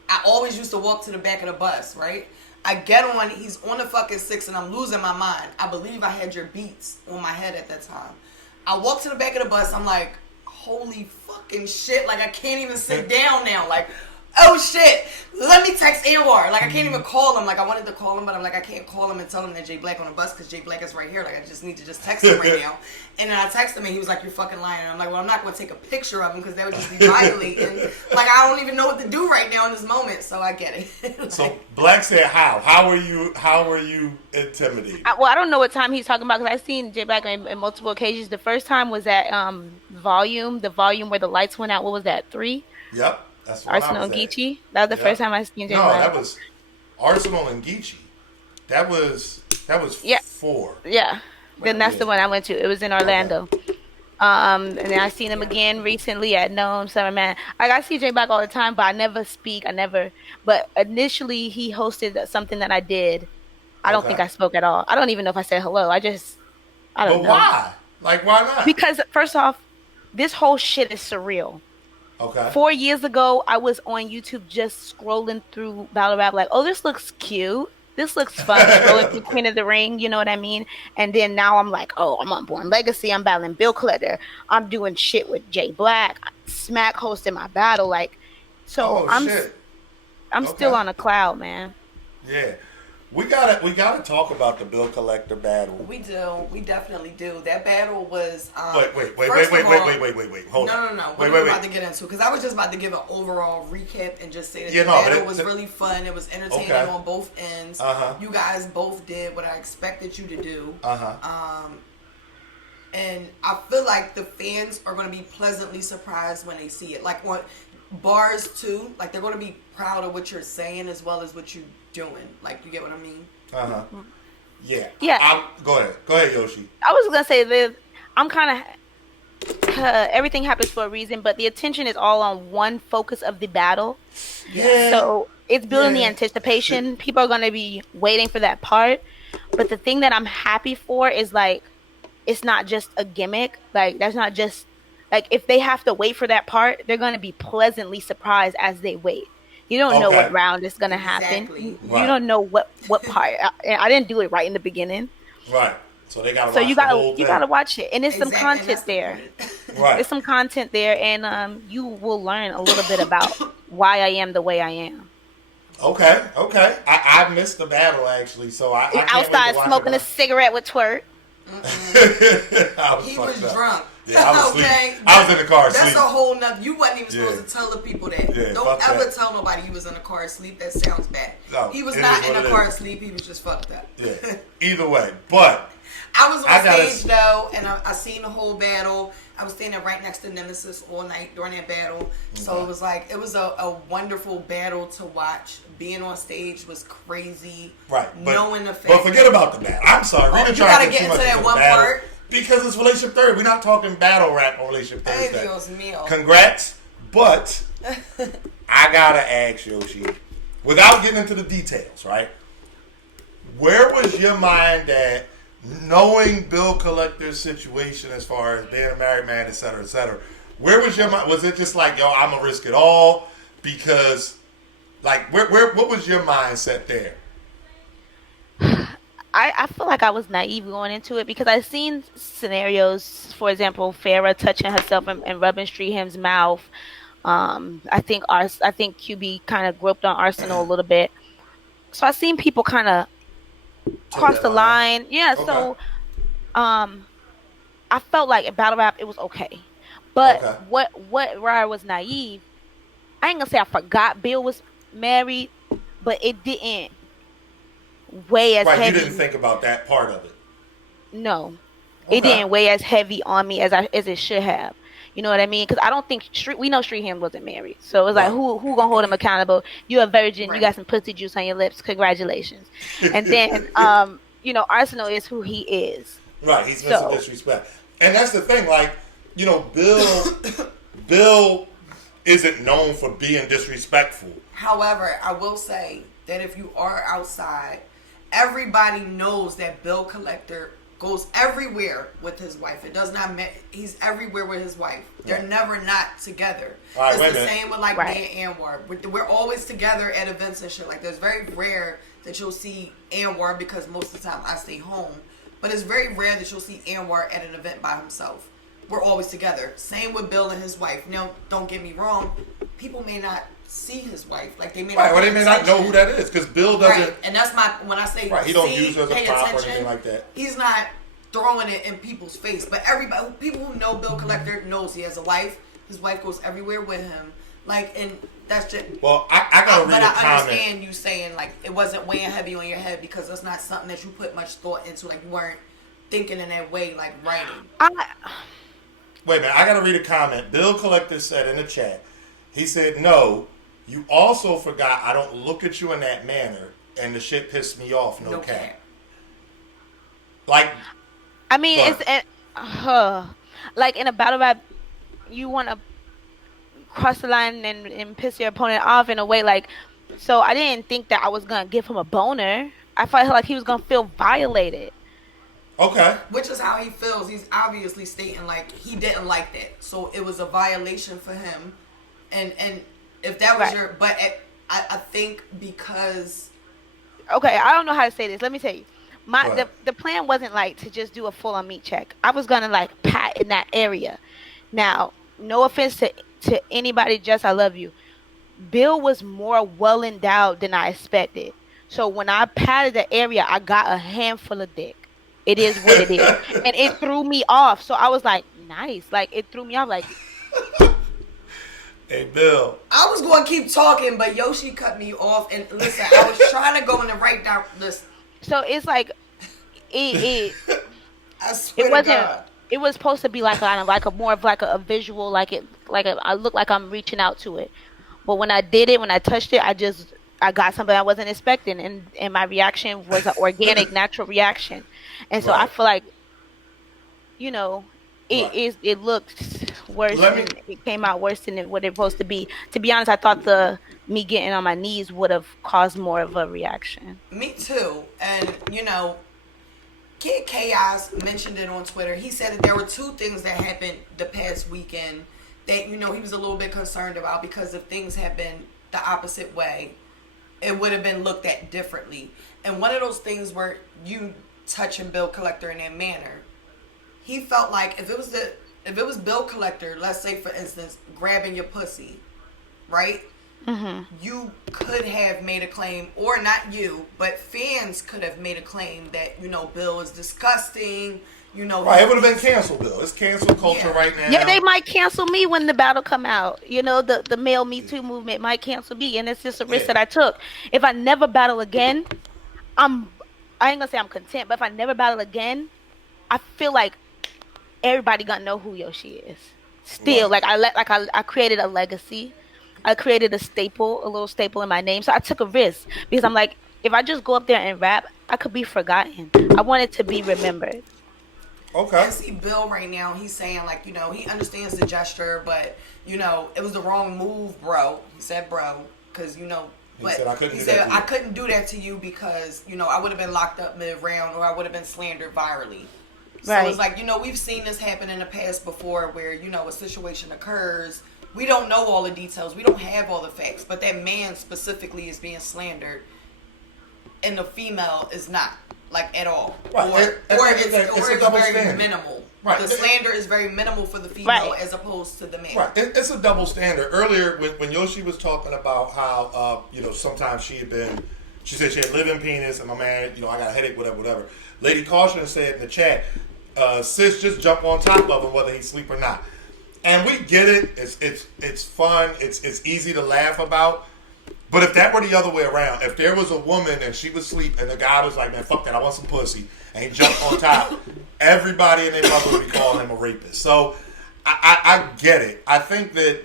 I always used to walk to the back of the bus, right? I get on, he's on the fucking 6 and I'm losing my mind. I believe I had your beats on my head at that time. I walk to the back of the bus, I'm like, holy fucking shit, like I can't even sit down now, like, oh shit, let me text AnR. Like I can't even call him. Like I wanted to call him, but I'm like, I can't call him and tell him that Jay Black on the bus because Jay Black is right here. Like I just need to just text him right now. And then I text him and he was like, you're fucking lying. And I'm like, well, I'm not going to take a picture of him because that would just be violating. Like I don't even know what to do right now in this moment. So I get it. Like, so Black said, how were you intimidated? I don't know what time he's talking about because I've seen Jay Black in multiple occasions. The first time was at the volume where the lights went out. What was that? 3? Yep. That's what Arsenal and Geechee. That was the first time I seen Jay Black. No, that was Arsenal and Geechee. That was 4. Yeah. Then that's the one I went to. It was in Orlando. Okay. And then I seen him again recently at Gnome Summer Man. Like I see Jay Black all the time, but I never speak. But initially he hosted something that I did. I don't think I spoke at all. I don't even know if I said hello. I don't know. But why? Like why not? Because first off, this whole shit is surreal. Okay. 4 years ago, I was on YouTube just scrolling through battle rap, like, oh, this looks cute. This looks fun. Scrolling through Queen of the Ring, you know what I mean? And then now I'm like, oh, I'm on Born Legacy. I'm battling Bill Collector. I'm doing shit with Jay Black. Smack hosting my battle, like, so I'm still on a cloud, man. Yeah. We gotta talk about the Bill Collector battle. We do. We definitely do. That battle was. Wait. Hold on. No. What are we about to get into? Because I was just about to give an overall recap and just say that the battle was really fun. It was entertaining on both ends. You guys both did what I expected you to do. And I feel like the fans are going to be pleasantly surprised when they see it. Like what bars too. Like they're going to be proud of what you're saying as well as what you're doing. Like you get what I mean? Yeah. Go ahead, Yoshi. I was gonna say that I'm kind of everything happens for a reason, but the attention is all on one focus of the battle. Yeah. So it's building the anticipation. People are gonna be waiting for that part. But the thing that I'm happy for is like it's not just a gimmick. Like that's not just like if they have to wait for that part, they're gonna be pleasantly surprised as they wait. You don't know what round is going to happen. Exactly. You don't know what part. I didn't do it right in the beginning. Right. So they got to watch the whole thing. You got to watch it. And there's some content there. Right. There's some content there. And you will learn a little bit about why I am the way I am. Okay. I missed the battle, actually. So I can't outside wait to smoking a cigarette with Twerk. He was drunk. Yeah, I was asleep. Okay? I was in the car asleep. That's a whole nother. You wasn't even Yeah. supposed to tell the people that. Yeah, Don't fuck ever that. tell nobody you was in a car asleep. That sounds bad. No, He was it not is in what a it car is. asleep. He was just fucked up. Yeah. Either way, but I was I on gotta- stage though, and I seen the whole battle. I was standing right next to Nemesis all night during that battle. So it was like, it was a wonderful battle to watch. Being on stage was crazy. right. Knowing the But fact. forget about the battle. I'm sorry. Oh, We're you trying gotta to get too into much that the one battle part. because it's Relationship Thursday. We're not talking battle rap on Relationship Ay, Thursday. Dios mío. Congrats, but I gotta ask Yoshi, without getting into the details, right? Where was your mind at, knowing Bill Collector's situation as far as being a married man, et cetera, et cetera? Where was your mind? Was it just like, yo, I'm gonna risk it all? Because, like, what was your mindset there? I feel like I was naive going into it because I've seen scenarios, for example, Farrah touching herself and rubbing Streetham's mouth. I think QB kind of groped on Arsenal a little bit. So I've seen people kind of cross that the line. line. Yeah, Okay. so I felt like in battle rap it was okay. But Okay. where I was naive, I ain't gonna say I forgot Bill was married, but it didn't weigh as Right, heavy. you didn't think about that part of it. No, Okay. it didn't weigh as heavy on me as it should have. You know what I mean? Because I don't think we know Streetham wasn't married, so it was like Right. who gonna hold him accountable? You a virgin, Right. you got some pussy juice on your lips. Congratulations. And then Arsenal is who he is. Right, he's missing So- disrespect. And that's the thing, like, Bill isn't known for being disrespectful. However, I will say that if you are outside, everybody knows that Bill Collector goes everywhere with his wife. It does not matter. He's everywhere with his wife. They're Right. never not together. All right, It's wait a the minute. same with like Right. me and AnR. We're always together at events and shit. Like, there's very rare that you'll see AnR because most of the time I stay home. But it's very rare that you'll see AnR at an event by himself. We're always together. Same with Bill and his wife. Now, don't get me wrong. People may not see his wife. Like, they may Right, not well, they pay may not know attention. who that is, because Bill doesn't... Right, and that's when I say Right, he don't see, use her as a pay prop or attention, anything like that. He's not throwing it in people's face. But everybody, people who know Bill Collector knows he has a wife. His wife goes everywhere with him. Like, and that's just... Well, I gotta read But a I comment. understand you saying, like, it wasn't weighing heavy on your head because that's not something that you put much thought into. Like, you weren't thinking in that way, like, writing. Wait a minute, I gotta read a comment. Bill Collector said in the chat, he said, no, you also forgot I don't look at you in that manner, and the shit pissed me off, no cap. Like, I mean, Right. like in a battle rap, you want to cross the line and piss your opponent off in a way like. So I didn't think that I was gonna give him a boner. I felt like he was gonna feel violated. okay. Which is how he feels. He's obviously stating like he didn't like that, so it was a violation for him. And if that was Right. but I think because Okay, I don't know how to say this. Let me tell you. Go ahead. The plan wasn't like to just do a full on meat check. I was gonna like pat in that area. Now, no offense to anybody, just I love you. Bill was more well endowed than I expected. So when I patted the area, I got a handful of dick. It is what it is. And it threw me off. So I was like, nice. Like it threw me off like Hey, Bill. I was going to keep talking, but Yoshi cut me off. And listen, I was trying to go in the right direction. so it's like it I swear it to wasn't God. it was supposed to be like a more of like a visual I look like I'm reaching out to it. But when I did it, when I touched it, I got something I wasn't expecting, and my reaction was an organic, natural reaction. And so I Right. feel like, Right. it looked worse. Let me- It came out worse than what it was supposed to be. To be honest, I thought me getting on my knees would have caused more of a reaction. Me too. And, Kid Chaos mentioned it on Twitter. He said that there were two things that happened the past weekend that, he was a little bit concerned about because if things had been the opposite way, it would have been looked at differently. And one of those things where you touching Bill Collector in that manner, he felt like if it was Bill Collector, let's say for instance, grabbing your pussy, right? Mm-hmm. You could have made a claim, or not you, but fans could have made a claim that, Bill is disgusting, You know, Right, it would have been canceled, Bill. It's cancel culture right now. Yeah, they might cancel me when the battle come out. You know, the male Me Too movement might cancel me, and it's just a risk that I took. If I never battle again, I'm I ain't gonna say I'm content, but if I never battle again, I feel like everybody gonna know who Yoshi is. Still, Right. I created a legacy. I created a little staple in my name. So I took a risk because I'm like, if I just go up there and rap, I could be forgotten. I wanted to be remembered. Okay. And see Bill right now, he's saying like, you know, he understands the gesture, but you know, it was the wrong move, bro. He said, bro, because you know, He but said, "I couldn't he do said that to you." I couldn't do that to you because you know I would have been locked up mid round or I would have been slandered virally. So Right. it's like, you know, we've seen this happen in the past before where, you know, a situation occurs. We don't know all the details. We don't have all the facts. But that man specifically is being slandered and the female is not, like, at all. Right. Or It's a double very standard. minimal. Right. The slander is very minimal for the female Right. as opposed to the man. Right, it's a double standard. Earlier, when Yoshi was talking about how, you know, sometimes she said she had living penis, and my man, you know, I got a headache, whatever. Lady Caution said in the chat, sis, just jump on top of him whether he's asleep or not. And we get it. It's fun. It's easy to laugh about. But if that were the other way around, if there was a woman and she was asleep and the guy was like, man, fuck that, I want some pussy, and he jumped on top, everybody and their mother would be calling him a rapist. So I get it. I think that,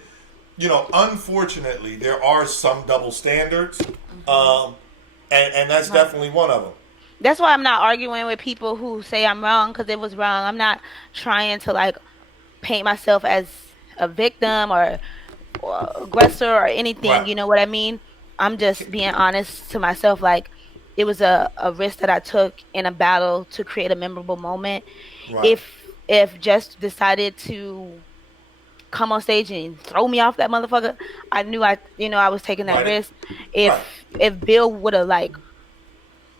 you know, unfortunately, there are some double standards, and that's definitely one of them. That's why I'm not arguing with people who say I'm wrong because it was wrong. I'm not trying to like paint myself as a victim or aggressor or anything. Right. You know what I mean? I'm just being honest to myself. Like it was a risk that I took in a battle to create a memorable moment. Right. If Jess decided to come on stage and throw me off that motherfucker, I knew I was taking that Right. risk. Right. If Bill would have like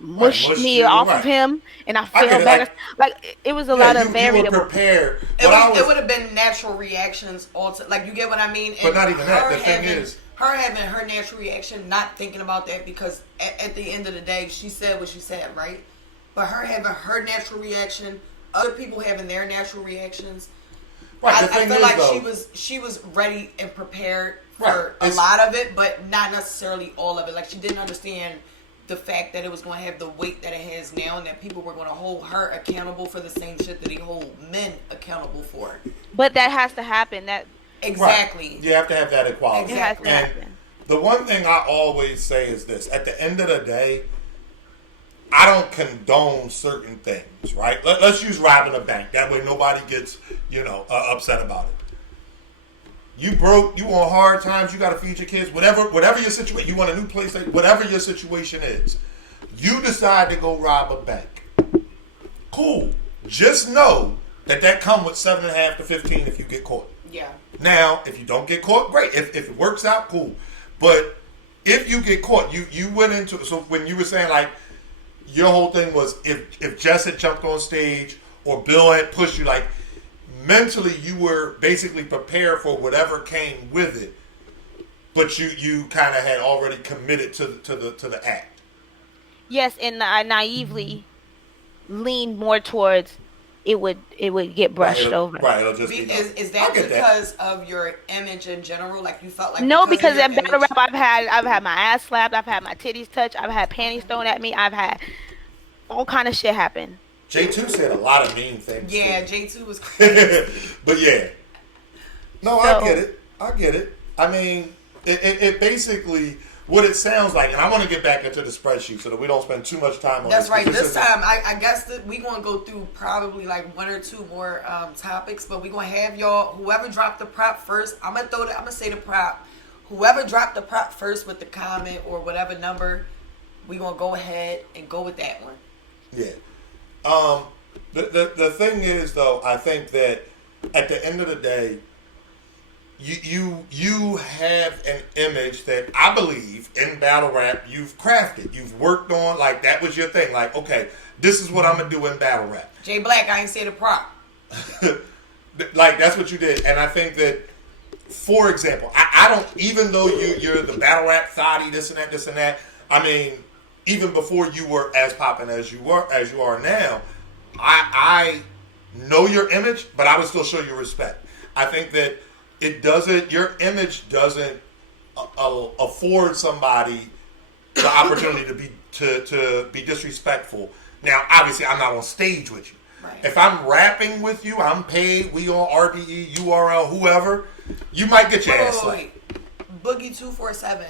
mushed mushed me you, off right. of him and I I get fell it, back, like it was a lot of you were variables. prepared. It would have been natural reactions like you get what I mean? But not even that. her The thing having- is, her having her natural reaction, not thinking about that because at the end of the day, she said what she said, right? But her having her natural reaction, other people having their natural reactions. right, I the thing feel is, like though, she was ready and prepared Right. for a lot of it, but not necessarily all of it. Like she didn't understand the fact that it was going to have the weight that it has now, and that people were going to hold her accountable for the same shit that they hold men accountable for. But that has to happen. That Exactly. Right. You have to have that equality. it has to And happen. the one thing I always say is this: at the end of the day, I don't condone certain things. Right? Let's use robbing a bank. That way, nobody gets upset about it. You broke. You on hard times. You got to feed your kids. Whatever your situation. You want a new place. Whatever your situation is, you decide to go rob a bank. Cool. Just know that come with 7.5 to 15 if you get caught. Yeah. Now, if you don't get caught, great. If it works out, cool. But if you get caught, you went into, so when you were saying like your whole thing was if Jess had jumped on stage or Bill had pushed you, like mentally you were basically prepared for whatever came with it, but you kind of had already committed to the act. Yes, and I naively leaned more towards it would get brushed over. Right, it'll just be Is that because of your image in general? Like you felt like No, because of your in battle image- rap I've had my ass slapped, I've had my titties touched, I've had panties thrown at me, I've had all kind of shit happen. J2 said a lot of mean things. Yeah, too. J2 was crazy. But yeah. No, I get it. I mean, it basically, what it sounds like, and I want to get back into the spreadsheet so that we don't spend too much time on That's this. right. 'Cause This time, I guess that we're going to go through probably like one or two more topics, but we're going to have y'all, whoever dropped the prop first, I'm going to say the prop. Whoever dropped the prop first with the comment or whatever number, we're going to go ahead and go with that one. Yeah. The thing is, though, I think that at the end of the day, you have an image that I believe in battle rap you've crafted, you've worked on. Like that was your thing. Like, okay, this is what I'm gonna do in battle rap. Jay Black, I ain't say the prop. Like that's what you did, and I think that, for example, I don't. Even though you're the battle rap thotty, this and that. I mean, even before you were as popping as you are now, I know your image, but I would still show you respect. I think that your image doesn't afford somebody the opportunity to be disrespectful. Now, obviously, I'm not on stage with you. Right. If I'm rapping with you, I'm paid. We on RBE, URL, whoever. You might get your ass slapped. Wait. Boogie 247.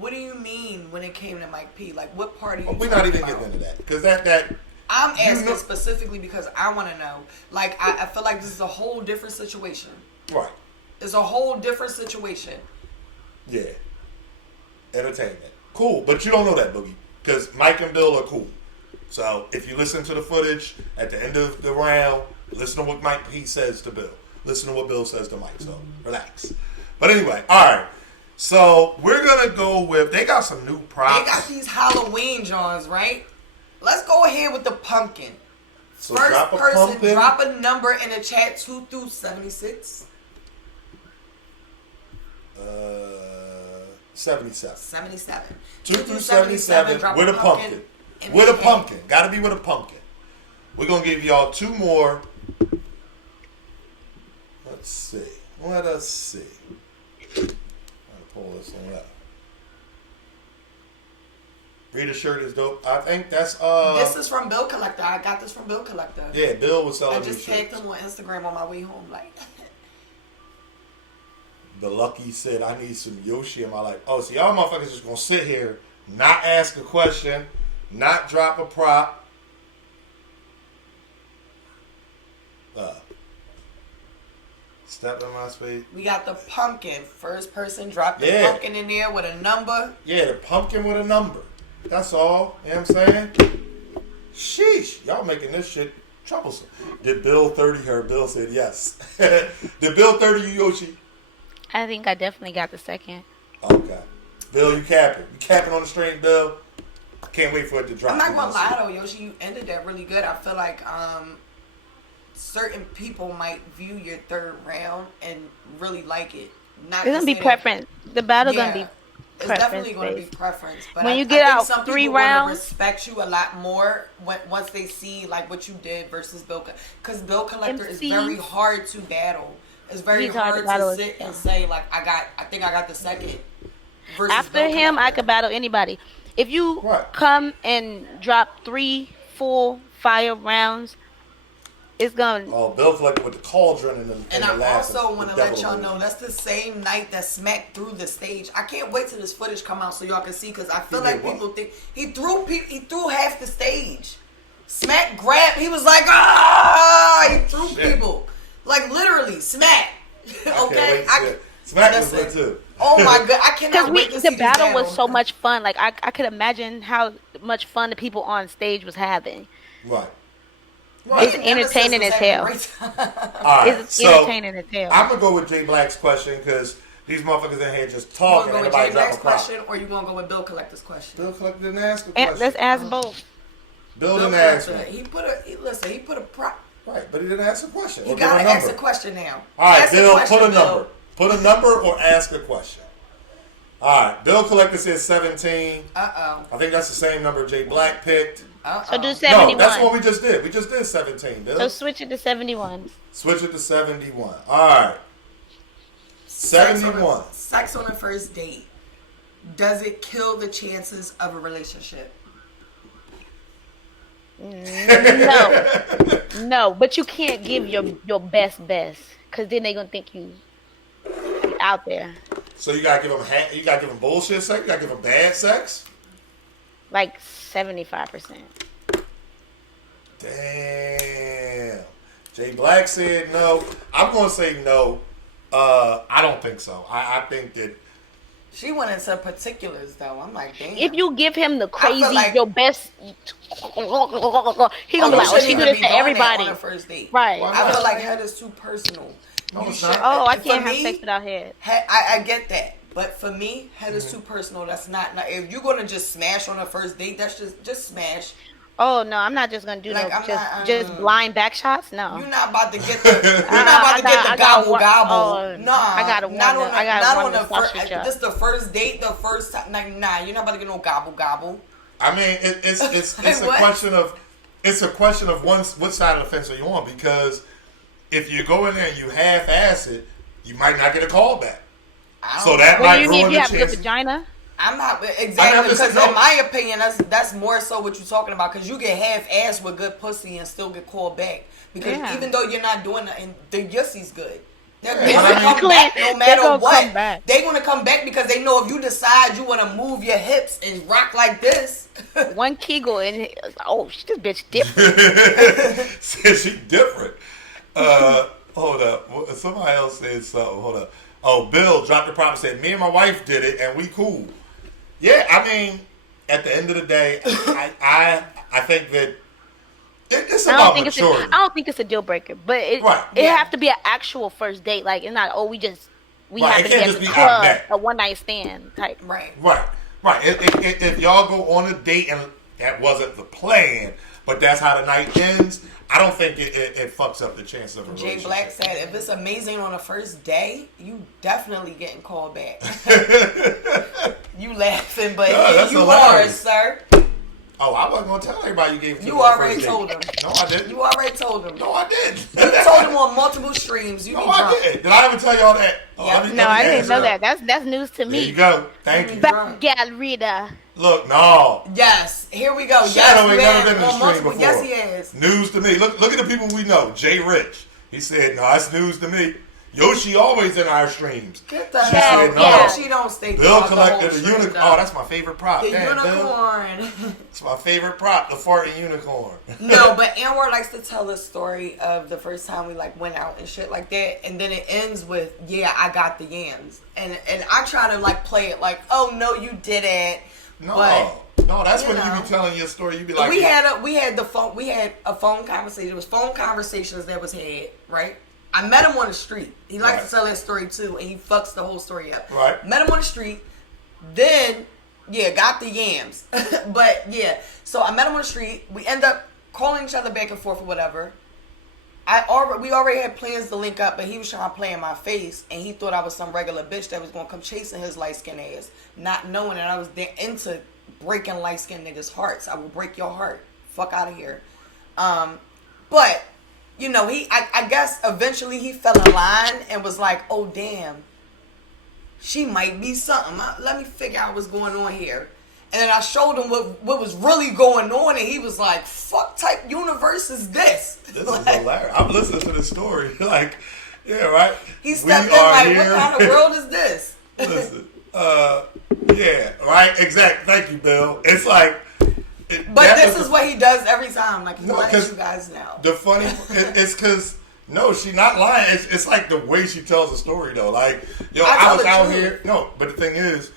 What do you mean when it came to Mike P? Like, what part are you We're not even about? getting into that because that. I'm asking specifically because I want to know. Like, I feel like this is a whole different situation. Right. It's a whole different situation. Yeah. Entertainment. Cool, but you don't know that, Boogie, because Mike and Bill are cool. So if you listen to the footage at the end of the round, listen to what Mike P says to Bill. Listen to what Bill says to Mike. So relax. But anyway, all right. So we're gonna go with. They got some new props. They got these Halloween Johns, right? Let's go ahead with the pumpkin. So First drop a person, pumpkin. drop a number in the chat 2 through 76. 77. 77. 2 through 77 with a pumpkin. With a pumpkin. Gotta be with a pumpkin. We're gonna give y'all 2 more. Let's see. Let us see. I'm gonna pull this one up. Rita's shirt is dope. I think that's This is from Bill Collector. I got this from Bill Collector. yeah, Bill was selling I these just tagged shirts. him on Instagram on my way home. Like, The Lucky said, I need some Yoshi in my life. Oh, so y'all motherfuckers just gonna sit here, not ask a question, not drop a prop. Step in my space. we got the pumpkin. First person, drop the Yeah. pumpkin in there with a number. Yeah, the pumpkin with a number. That's all. You know what I'm saying? Sheesh. Y'all making this shit troublesome. Did Bill 30 her? Bill said yes. Did Bill 30 you, Yoshi? I think I definitely got the second. Okay. Bill, you capping. You capping on the string, Bill? Can't wait for it to drop. I'm not You gonna know, lie though, Yoshi, you ended that really good. I feel like certain people might view your third round and really like it. Not It's gonna be to say that- preference. The battle's Yeah, gonna be it's preference definitely going to be based. preference. But When I you get think out some 3 people gonna rounds- respect you a lot more once they see like what you did versus Bill. Because Bill Collector is MCs. very hard to battle. It's very He's hard to hard battle, to sit yeah. and say like I think I got the second. Versus After Bill him, I Collector. could battle anybody. If you Right. come and drop 3 full fire rounds, it's gonna. Oh, Bill collected with the cauldron and the And the I laughing, also the want to let devil y'all emoji. know that's the same night that Smack threw the stage. I can't wait till this footage come out so y'all can see because I feel He like did what? people think he threw half the stage. Smack grabbed. He was like, ah! He threw Shit. people like literally Smack. Okay, Smack was listen. good too. Oh my god, I cannot Because wait to see the this battle was so much fun. Like I could imagine how much fun the people on stage was having. Right. It's entertaining as hell. All right. It's So entertaining as hell. I'm gonna go with Jay Black's question because these motherfuckers in here just You talking gonna and go with nobody Jay drop Black's a prop. question or you gonna go with Bill Collector's question? Bill collected didn't ask a And question. let's ask both. Bill Bill didn't ask Collector, one. he put a prop. Right, but he didn't ask a question. You Or give gotta a ask number. a question now. All right, Ask a Bill, question, put a Bill. number. Put a number or ask a question. All right, Bill Collector says 17. I think that's the same number Jay Black picked. So do No, 71. that's what we just did. We just did 17, Bill. So switch it to 71. Switch it to 71. All right. 71. Sex on the first date. Does it kill the chances of a relationship? No, but you can't give your best, because then they gonna think you out there. So you gotta give him bullshit sex. You gotta give him bad sex. Like 75%. Damn. Jay Black said no. I'm gonna say no. I don't think so. I think that She went into particulars though. I'm like, damn. If you give him the I feel crazy, like- your best, he gonna be like, you oh, shouldn't she do even this be to doing everybody. that on a first date. Right. Why I not? feel like head is too personal. No, You it's should- not. Oh, I for can't have me, sex without head. I get that. But for me, head is too personal. That's not if you're gonna just smash on a first date, that's just smash. Oh no, I'm not just gonna do Like, no I'm just not, blind back shots. No. You're not about to get the gobble gobble. oh, Nah, I gotta not wonder- on I gotta not wonder on the if I first. should jump. This the first date, the first time. Like, nah, you're not about to get no gobble gobble. I mean it's a What? question of it's a question of what side of the fence are you on? Because if you go in there and you half-ass it, you might not get a call back. So that What might do you mean ruin if you the have a good chance. vagina? I'm not exactly because in my opinion, that's more so what you're talking about. Because you get half-assed with good pussy and still get called back. Because even though you're not doing nothing, the yussy's good. They're gonna come back no matter what. They're gonna come back because they know if you decide you want to move your hips and rock like this. One Kegel and this bitch different. Says she different. Hold up. Somebody else said something. Hold up. Oh, Bill dropped the prop and said, me and my wife did it and we cool. Yeah, I mean, at the end of the day, I think that it's about maturity. I don't think it's a deal breaker, but it have to be an actual first date. Like, it's not, we happen to get in the club, a one-night stand type. Right. If y'all go on a date and that wasn't the plan, but that's how the night ends, I don't think it fucks up the chances of a relationship. Jay Black said, if it's amazing on the first day, you definitely getting called back. You laughing, but here you are, sir. Oh, I wasn't going to tell everybody you gave it to. You already told him. No, I didn't. You already told him. No, I didn't. You told him on multiple streams. No, I didn't. Did I ever tell y'all that? Oh, no, I didn't know that. That's news to me. There you go. Thank you. Galleria. Look, no. Yes, here we go. Shadow ain't never been in the stream before. Yes, he has. News to me. Look at the people we know. Jay Rich. He said, no, that's news to me. Yoshi always in our streams. Get the hell out. No. She don't stay. Bill collected the unicorn. Oh, that's my favorite prop. The unicorn. It's my favorite prop, the farting unicorn. No, but AnR likes to tell the story of the first time we went out and shit like that, and then it ends with, yeah, I got the yams, and I try to play it like, oh no, you didn't. No. But, no, that's when you be telling your story. You be like, we had a phone conversation. It was phone conversations that was had, right? I met him on the street. He likes to tell that story too, and he fucks the whole story up. Right. Met him on the street, then got the yams. But so I met him on the street. We end up calling each other back and forth or whatever. We already had plans to link up, but he was trying to play in my face, and he thought I was some regular bitch that was gonna come chasing his light skinned ass, not knowing that I was into breaking light skinned niggas' hearts. I will break your heart. Fuck out of here. But I guess eventually he fell in line and was like, oh damn, she might be something. Let me figure out what's going on here. And then I showed him what was really going on, and he was like, fuck type universe is this? This is hilarious. I'm listening to the story. Right? He stepped in like, what kind of world is this? Listen, right? Exactly. Thank you, Bill. It's like... But this is what he does every time. He lets you guys know. The funny... it's because... No, she's not lying. It's like the way she tells the story, though. I was out here... No, but the thing is...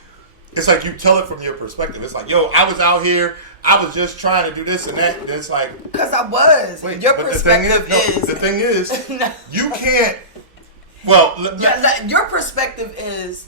It's like you tell it from your perspective. It's like, I was out here. I was just trying to do this and that. And it's like... Because I was. Wait, your perspective the thing is, you can't... Well... your perspective is...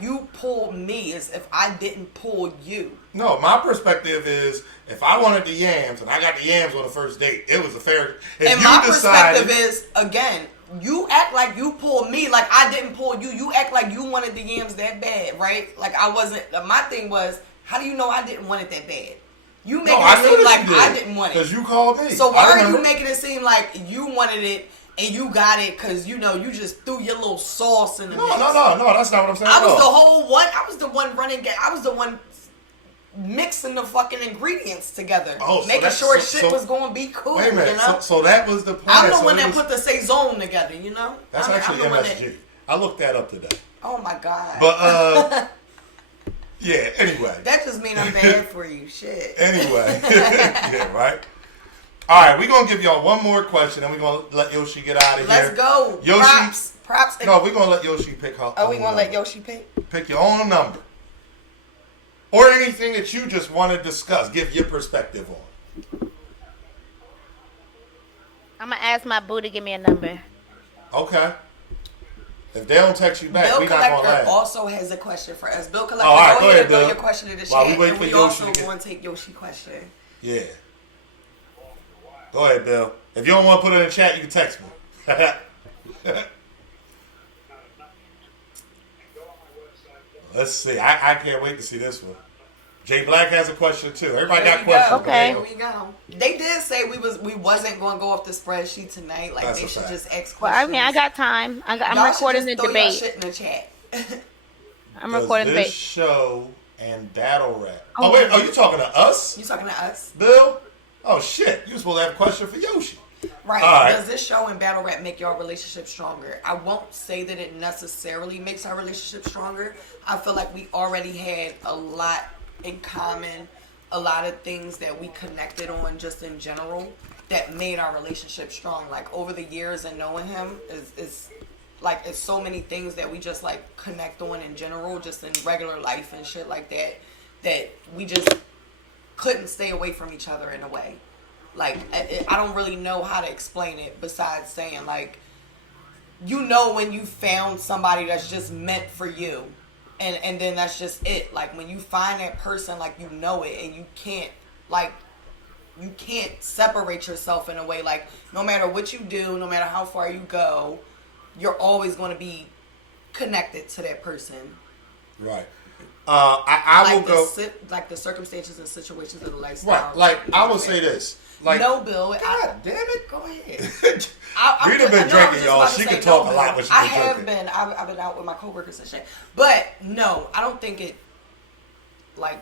you pulled me as if I didn't pull you. No, my perspective is if I wanted the yams and I got the yams on the first date, it was a fair... And my perspective is, again, you act like you pulled me like I didn't pull you. You act like you wanted the yams that bad, right? I wasn't... My thing was, how do you know I didn't want it that bad? You making it seem like I didn't want it. Because you called me. So why are you making it seem like you wanted it and you got it because, you just threw your little sauce in the mix? No, that's not what I'm saying. I was the whole one. I was the one running. I was the one mixing the fucking ingredients together. Making sure shit was going to be cool. Wait a minute. So that was the plan. I'm the one that put the Saison together, That's actually MSG. I looked that up today. Oh, my God. But, yeah, anyway. That just means I'm bad for you. Shit. Anyway. Yeah, right? All right, we're going to give y'all one more question, and we're going to let Yoshi get out of here. Let's go. Yoshi, props. No, we're going to let Yoshi pick her. Are we going to let Yoshi pick? Pick your own number. Or anything that you just want to discuss. Give your perspective on. I'm going to ask my boo to give me a number. Okay. If they don't text you back, we're not going to laugh. Bill Collector also has a question for us. Bill Collector, go ahead, throw your question in the chat. While we wait for we Yoshi also going to take Yoshi question. Yeah. Go ahead, Bill. If you don't want to put it in the chat, you can text me. Let's see. I can't wait to see this one. Jay Black has a question too. Everybody There got we questions. go. Okay. There we go. They did say we wasn't going to go off the spreadsheet tonight. Like That's they a should fact. just ask questions. Well, I mean, I got time. I'm Y'all should recording the just throw y'all debate. shit in the chat. I'm Does recording the this debate. show and battle rap. Oh. Oh wait, you talking to us, You talking to us? Bill? Oh shit, you supposed to have a question for Yoshi. Right. All right. Does this show and battle rap make y'all relationship stronger? I won't say that it necessarily makes our relationship stronger. I feel like we already had a lot in common, a lot of things that we connected on just in general that made our relationship strong. Like over the years and knowing him is like it's so many things that we just like connect on in general, just in regular life and shit like that we just couldn't stay away from each other in a way. Like, I don't really know how to explain it besides saying, like, you know when you found somebody that's just meant for you. And then that's just it. Like, when you find that person, like, you know it. And you can't separate yourself in a way. Like, no matter what you do, no matter how far you go, you're always going to be connected to that person. Right. I will go. Like the circumstances and situations of the lifestyle. Right. Like I will say this. Like no, Bill. God damn it. Go ahead. Rita been drinking, y'all. She can talk a lot when she's been drinking. I have been. I've been out with my coworkers and shit. But no, I don't think it like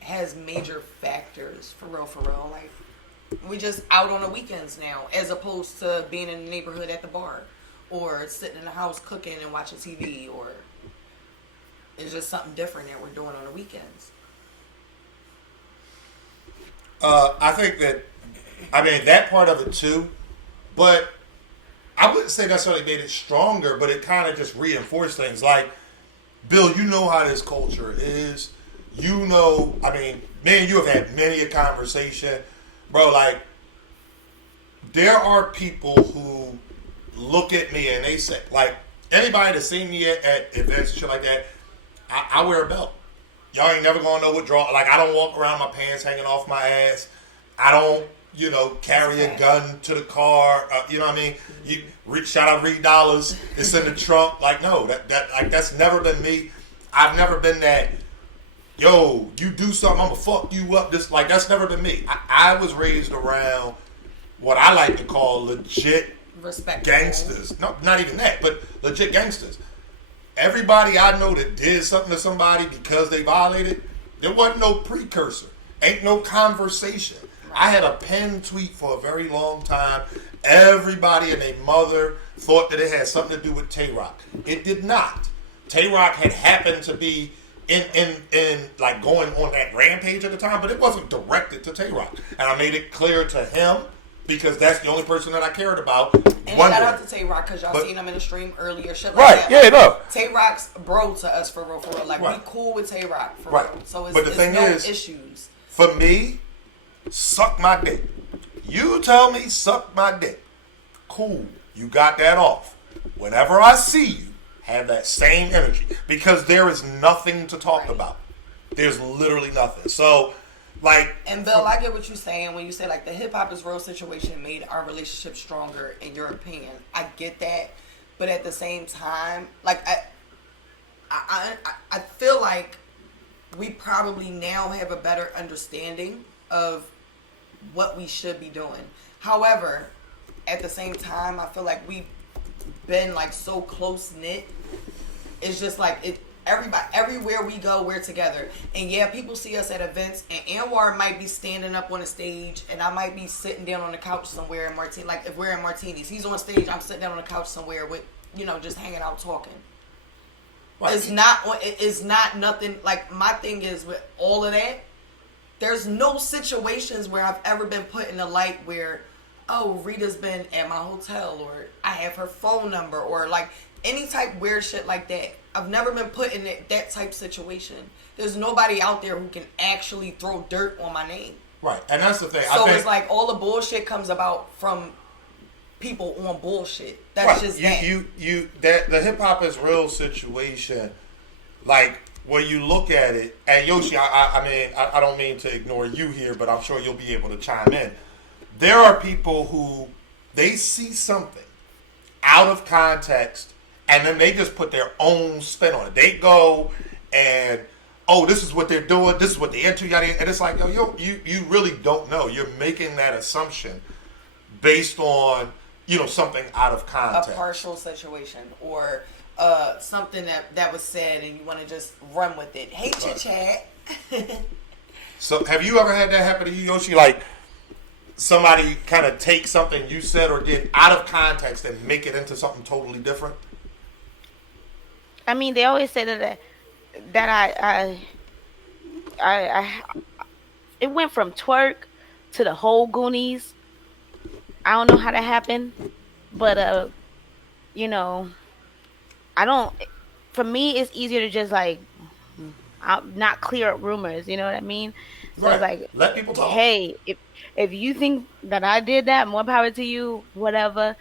has major factors for real. Like we just out on the weekends now, as opposed to being in the neighborhood at the bar, or sitting in the house cooking and watching TV, or it's just something different that we're doing on the weekends. I think that part of it too, but I wouldn't say necessarily made it stronger, but it kind of just reinforced things. Like, Bill, you know how this culture is. You know, I mean, me and you have had many a conversation. Bro, like, there are people who look at me and they say, like, anybody that's seen me at events and shit like that, I wear a belt. Y'all ain't never gonna know what draw. Like, I don't walk around my pants hanging off my ass. I don't, carry a gun to the car. You know what I mean? Shout out Reed Dollars. It's in the trunk. Like, no, that's never been me. I've never been that. Yo, you do something, I'm gonna fuck you up. That's never been me. I was raised around what I like to call legit gangsters. No, not even that, but legit gangsters. Everybody I know that did something to somebody because they violated, there wasn't no precursor. Ain't no conversation. I had a pinned tweet for a very long time. Everybody and their mother thought that it had something to do with Tay-Rock. It did not. Tay-Rock had happened to be in like going on that rampage at the time, but it wasn't directed to Tay-Rock. And I made it clear to him because that's the only person that I cared about. And shout out to Tay-Rock because y'all seen him in the stream earlier. Shit like right, that. yeah, no. Tay-Rock's bro to us for real. Like, right. We cool with Tay-Rock for right. real. So but the thing no is, issues. For me, suck my dick. You tell me suck my dick. Cool. You got that off. Whenever I see you, have that same energy. Because there is nothing to talk about. There's literally nothing. So, like... And Bill, I get what you're saying when you say, like, the hip-hop is real situation made our relationship stronger, in your opinion. I get that. But at the same time, like, I feel like we probably now have a better understanding of what we should be doing. However, at the same time, I feel like we've been like so close knit. It's just like everybody, everywhere we go, we're together. And yeah, people see us at events, and AnR might be standing up on a stage, and I might be sitting down on the couch somewhere in Martini. Like if we're in Martinis, he's on stage, I'm sitting down on the couch somewhere with, just hanging out talking. Right. It's not nothing. Like my thing is with all of that, there's no situations where I've ever been put in the light where, oh, Rita's been at my hotel, or I have her phone number, or like any type weird shit like that. I've never been put in that type situation. There's nobody out there who can actually throw dirt on my name. Right, and that's the thing. So it's like all the bullshit comes about from people on bullshit. That's just that. The hip hop is real situation. Like when you look at it, and Yoshi, I don't mean to ignore you here, but I'm sure you'll be able to chime in. There are people who they see something out of context, and then they just put their own spin on it. They go and oh, this is what they're doing, this is what they're into, yada, and it's like, yo, you really don't know. You're making that assumption based on, something out of context. A partial situation or something that was said and you want to just run with it. Hate your chat. So have you ever had that happen to you, Yoshi? Like somebody kind of take something you said or did out of context and make it into something totally different? I mean, they always say that I it went from twerk to the whole Goonies. I don't know how that happened, but I don't. For me, it's easier to just like not clear up rumors. You know what I mean? So Right. it's like, Let people talk. hey, if you think that I did that, more power to you. Whatever,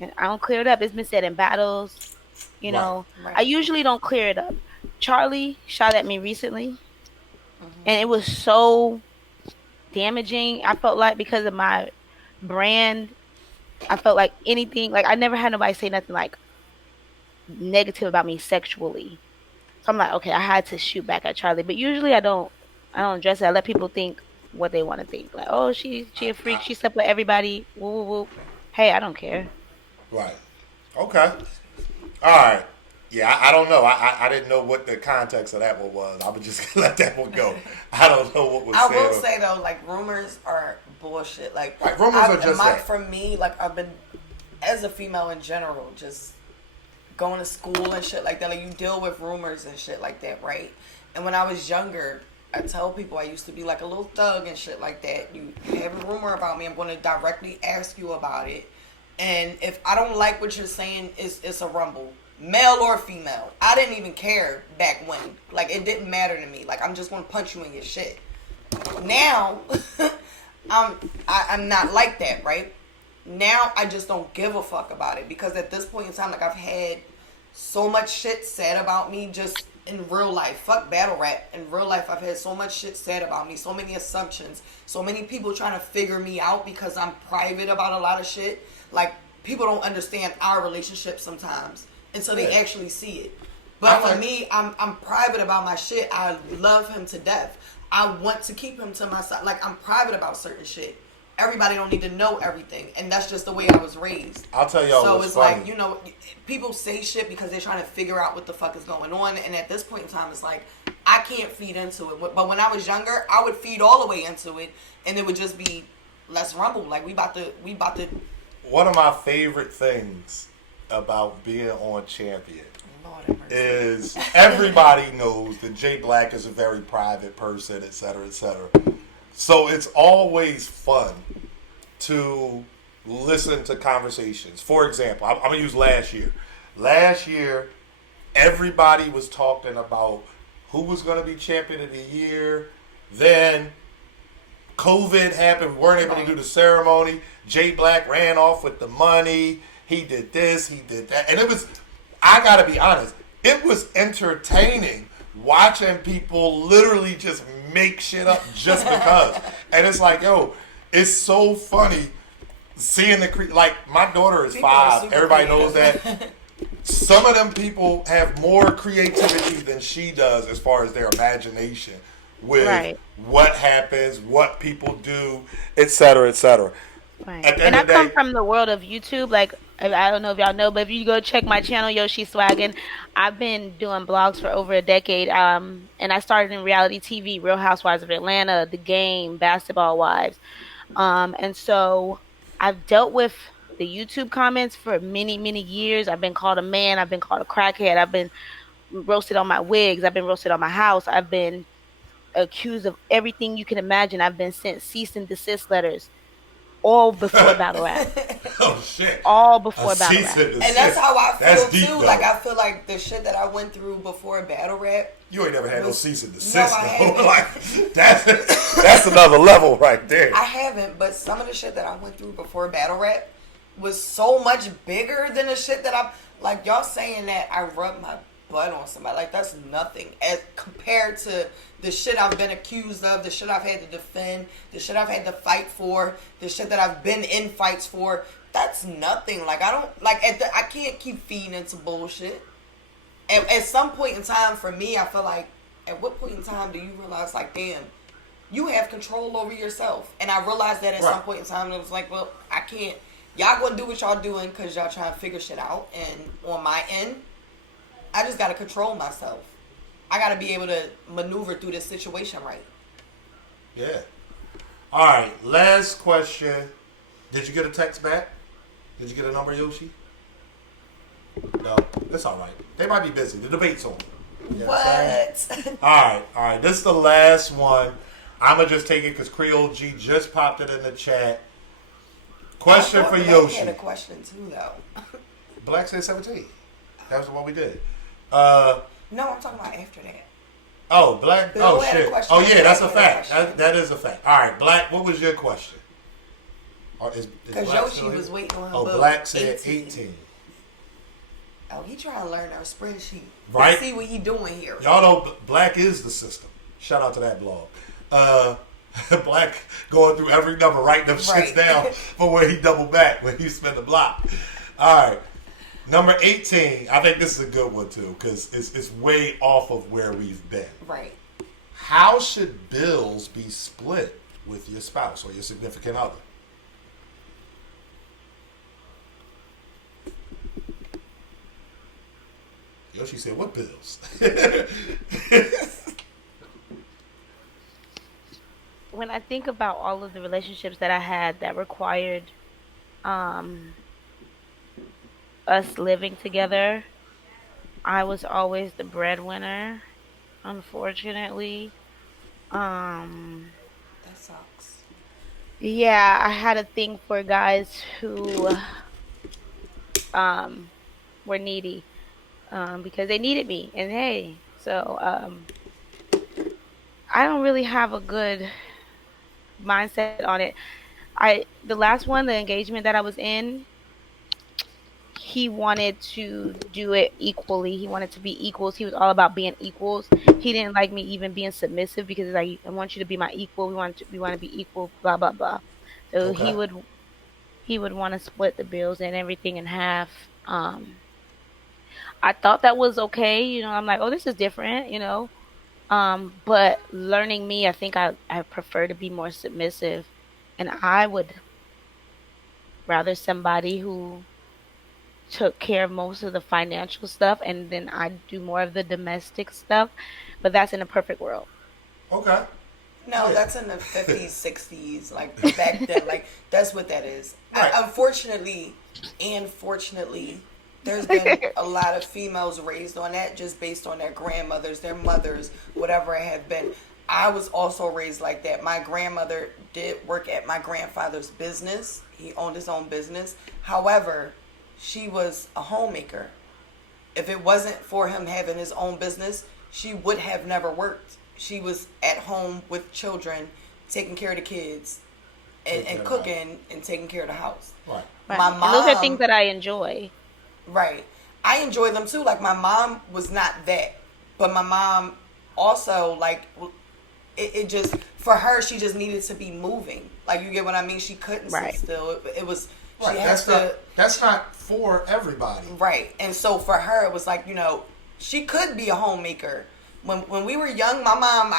and I don't clear it up. It's been said in battles. Right. I usually don't clear it up. Charlie shot at me recently, and it was so damaging. I felt like because of my brand, I felt like anything. Like I never had nobody say nothing like negative about me sexually. So I'm like, okay, I had to shoot back at Charlie. But usually I don't address it. I let people think what they want to think. Like, oh, she a freak. She slept with everybody. Woo woo woo. Hey, I don't care. Right. Okay. All right. Yeah, I don't know. I didn't know what the context of that one was. I would just let that one go. I don't know what was I said. will say though, like rumors are bullshit. Like Right, rumors are just that. For me, like I've been as a female in general, just going to school and shit like that. Like you deal with rumors and shit like that, right? And when I was younger, I tell people I used to be like a little thug and shit like that. You have a rumor about me, I'm going to directly ask you about it. And if I don't like what you're saying, it's a rumble. Male or female. I didn't even care back when. Like, it didn't matter to me. Like, I'm just going to punch you in your shit. Now, I'm not like that, right? Now, I just don't give a fuck about it. Because at this point in time, like, I've had so much shit said about me just in real life. Fuck battle rap. In real life, I've had so much shit said about me. So many assumptions. So many people trying to figure me out because I'm private about a lot of shit. Like, people don't understand our relationship sometimes until they actually see it. But for me, I'm private about my shit. I love him to death. I want to keep him to myself. Like, I'm private about certain shit. Everybody don't need to know everything. And that's just the way I was raised. I'll tell y'all So what's it's funny. like, people say shit because they're trying to figure out what the fuck is going on. And at this point in time, it's like, I can't feed into it. But when I was younger, I would feed all the way into it. And it would just be, let's rumble. Like, we about to. One of my favorite things about being on Champion is everybody knows that Jay Black is a very private person, et cetera, et cetera. So it's always fun to listen to conversations. For example, I'm going to use last year. Last year, everybody was talking about who was going to be champion of the year. Then COVID happened. We weren't able to do the ceremony. Jay Black ran off with the money. He did this. He did that. And it was, I got to be honest, it was entertaining watching people literally just make shit up just because. And it's like, yo, it's so funny seeing like, my daughter is 5. Everybody knows that. Some of them people have more creativity than she does as far as their imagination with what happens, what people do, et cetera, et cetera. Right. And I come from the world of YouTube. Like, I don't know if y'all know, but if you go check my channel, Yoshi Swaggin', I've been doing blogs for over a decade. And I started in reality TV, Real Housewives of Atlanta, The Game, Basketball Wives. And so I've dealt with the YouTube comments for many, many years. I've been called a man. I've been called a crackhead. I've been roasted on my wigs. I've been roasted on my house. I've been accused of everything you can imagine. I've been sent cease and desist letters. All before battle rap. Oh shit! All before battle rap. And that's how I feel deep, too. though. Like, I feel like the shit that I went through before battle rap. You ain't never had no cease and desist, No, I though. Like, that's another level right there. I haven't, but some of the shit that I went through before battle rap was so much bigger than the shit that I'm like. Y'all saying that I rubbed my butt on somebody, like, that's nothing as compared to the shit I've been accused of, the shit I've had to defend, the shit I've had to fight for, the shit that I've been in fights for. That's nothing. Like, I don't like. I can't keep feeding into bullshit. At some point in time, for me, I feel like at what point in time do you realize, like, damn, you have control over yourself? And I realized that at some point in time, it was like, well, I can't. Y'all gonna do what y'all doing because y'all trying to figure shit out. And on my end, I just gotta control myself. I gotta be able to maneuver through this situation right. Yeah. All right. Last question. Did you get a text back? Did you get a number, Yoshi? No. That's all right. They might be busy. The debate's on. You know What? All right. This is the last one. I'm going to just take it because Creole G just popped it in the chat. Question for Yoshi. I had a question too, though. Black said 17. That was the one we did. No, I'm talking about after that. Oh, Black. Bill Oh, had a shit. question. Oh, yeah, that's a Black had a fact. question. That is a fact. All right, Black, what was your question? Because Yoshi was waiting on her book. Black said 18. Oh, he trying to learn our spreadsheet. Right. Let's see what he doing here. Y'all know Black is the system. Shout out to that blog. Black going through every number, writing them shits down for where he double back, when he spin the block. All right. Number 18. I think this is a good one, too, because it's way off of where we've been. Right. How should bills be split with your spouse or your significant other? Yoshi said, what bills? When I think about all of the relationships that I had that required us living together, I was always the breadwinner, unfortunately. Um, That sucks. yeah, I had a thing for guys who were needy because they needed me, and hey, so I don't really have a good mindset on it. The last one, the engagement that I was in, he wanted to do it equally. He wanted to be equals. He was all about being equals. He didn't like me even being submissive because like, I want you to be my equal. We want to be equal. Blah blah blah. So Okay. he would want to split the bills and everything in half. I thought that was okay. I'm like, oh, this is different. But learning me, I think I prefer to be more submissive, and I would rather somebody who took care of most of the financial stuff, and then I do more of the domestic stuff. But that's in a perfect world. Okay. No, Yeah. that's in the 50s, 60s, like back then. Like, that's what that is. Right. Unfortunately, and fortunately, there's been a lot of females raised on that just based on their grandmothers, their mothers, whatever it have been. I was also raised like that. My grandmother did work at my grandfather's business. He owned his own business. However, she was a homemaker. If it wasn't for him having his own business, she would have never worked. She was at home with children, taking care of the kids, and cooking and taking care of the house. Right. Right. My And those are mom- things that I enjoy. Right. I enjoy them too. Like, my mom was not that. But my mom also, like, it just, for her, she just needed to be moving. Like, you get what I mean? She couldn't Right. sit still. It was, Right. she has That's not for everybody. Right. And so for her, it was like, she could be a homemaker. When we were young, my mom,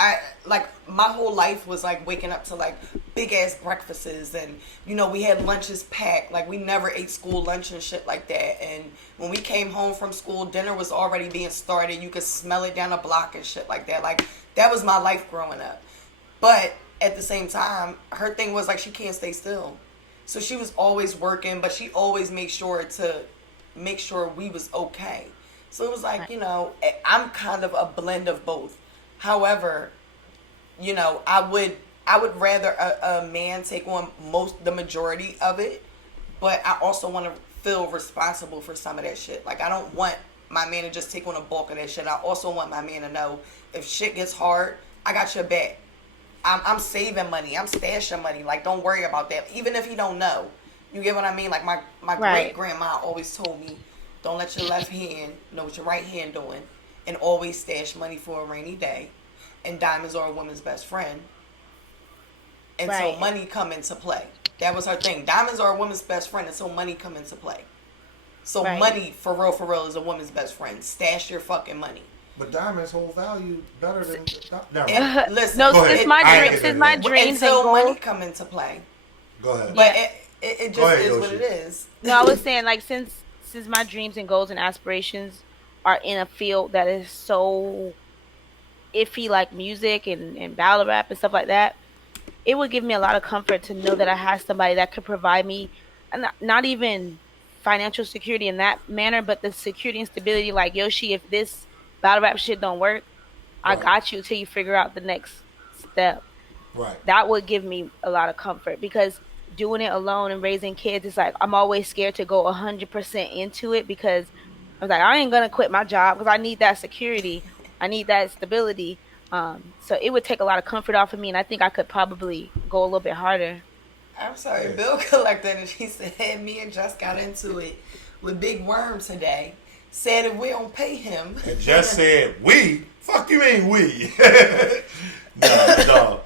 my whole life was like waking up to like big ass breakfasts, and we had lunches packed. Like, we never ate school lunch and shit like that. And when we came home from school, dinner was already being started. You could smell it down the block and shit like that. Like, that was my life growing up. But at the same time, her thing was like, she can't stay still. So she was always working, but she always made sure to make sure we was okay. So it was like, I'm kind of a blend of both. However, I would rather a man take on the majority of it, but I also want to feel responsible for some of that shit. Like, I don't want my man to just take on a bulk of that shit. I also want my man to know if shit gets hard, I got your back. I'm saving money. I'm stashing money. Like, don't worry about that. Even if he don't know. You get what I mean? Like, my Right. great-grandma always told me, don't let your left hand know what your right hand doing. And always stash money for a rainy day. And diamonds are a woman's best friend. Until Right. money come into play. That was her thing. Diamonds are a woman's best friend until money come into play. So Right. money, for real, is a woman's best friend. Stash your fucking money. But diamonds hold value better than. Never mind. Listen, No, Go ahead. since my I ain't dream, getting since into my that. dreams and until money goals. come into play. Go ahead. But Yeah. it Go just ahead, is what Yoshi. it is. No, I was saying like since my dreams and goals and aspirations are in a field that is so iffy, like music and battle rap and stuff like that, it would give me a lot of comfort to know that I have somebody that could provide me, not even financial security in that manner, but the security and stability. Like Yoshi, if this battle rap shit don't work, I Right. got you till you figure out the next step. Right. That would give me a lot of comfort because doing it alone and raising kids is like I'm always scared to go 100% into it because I was like I ain't gonna quit my job because I need that security, I need that stability. So it would take a lot of comfort off of me, and I think I could probably go a little bit harder. I'm sorry, Yeah. Bill collector, and she said me and Jess got into it with Big Worm today. Said if we don't pay him, And just said we. Fuck you mean we? No.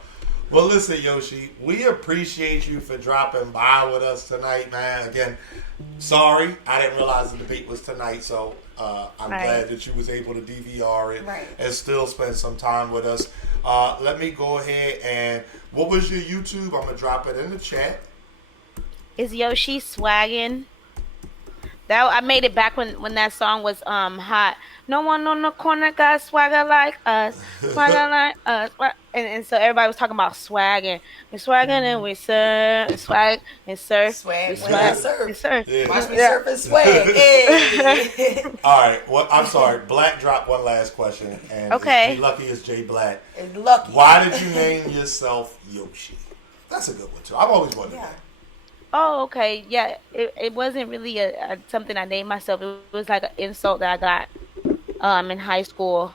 Well, listen, Yoshi, we appreciate you for dropping by with us tonight, man. Again, sorry, I didn't realize the debate was tonight, so I'm Right. glad that you was able to DVR it Right. and still spend some time with us. Let me go ahead and what was your YouTube? I'm gonna drop it in the chat. Is Yoshi swagging? That I made it back when that song was hot. No one on the corner got swagger like us, swagger like us. And so everybody was talking about swagging. We swagging and we surf, swag and surf. swag We when I swag surf. and surf. Yeah. Watch me Yeah. surf and swag. Hey. All right. Well, I'm sorry. Black dropped one last question, and Okay. be lucky it's Jay Black. It's lucky. Why did you name yourself Yoshi? That's a good one too. I've always wondered Yeah. that. Oh, okay. Yeah, it wasn't really a something I named myself. It was like an insult that I got in high school.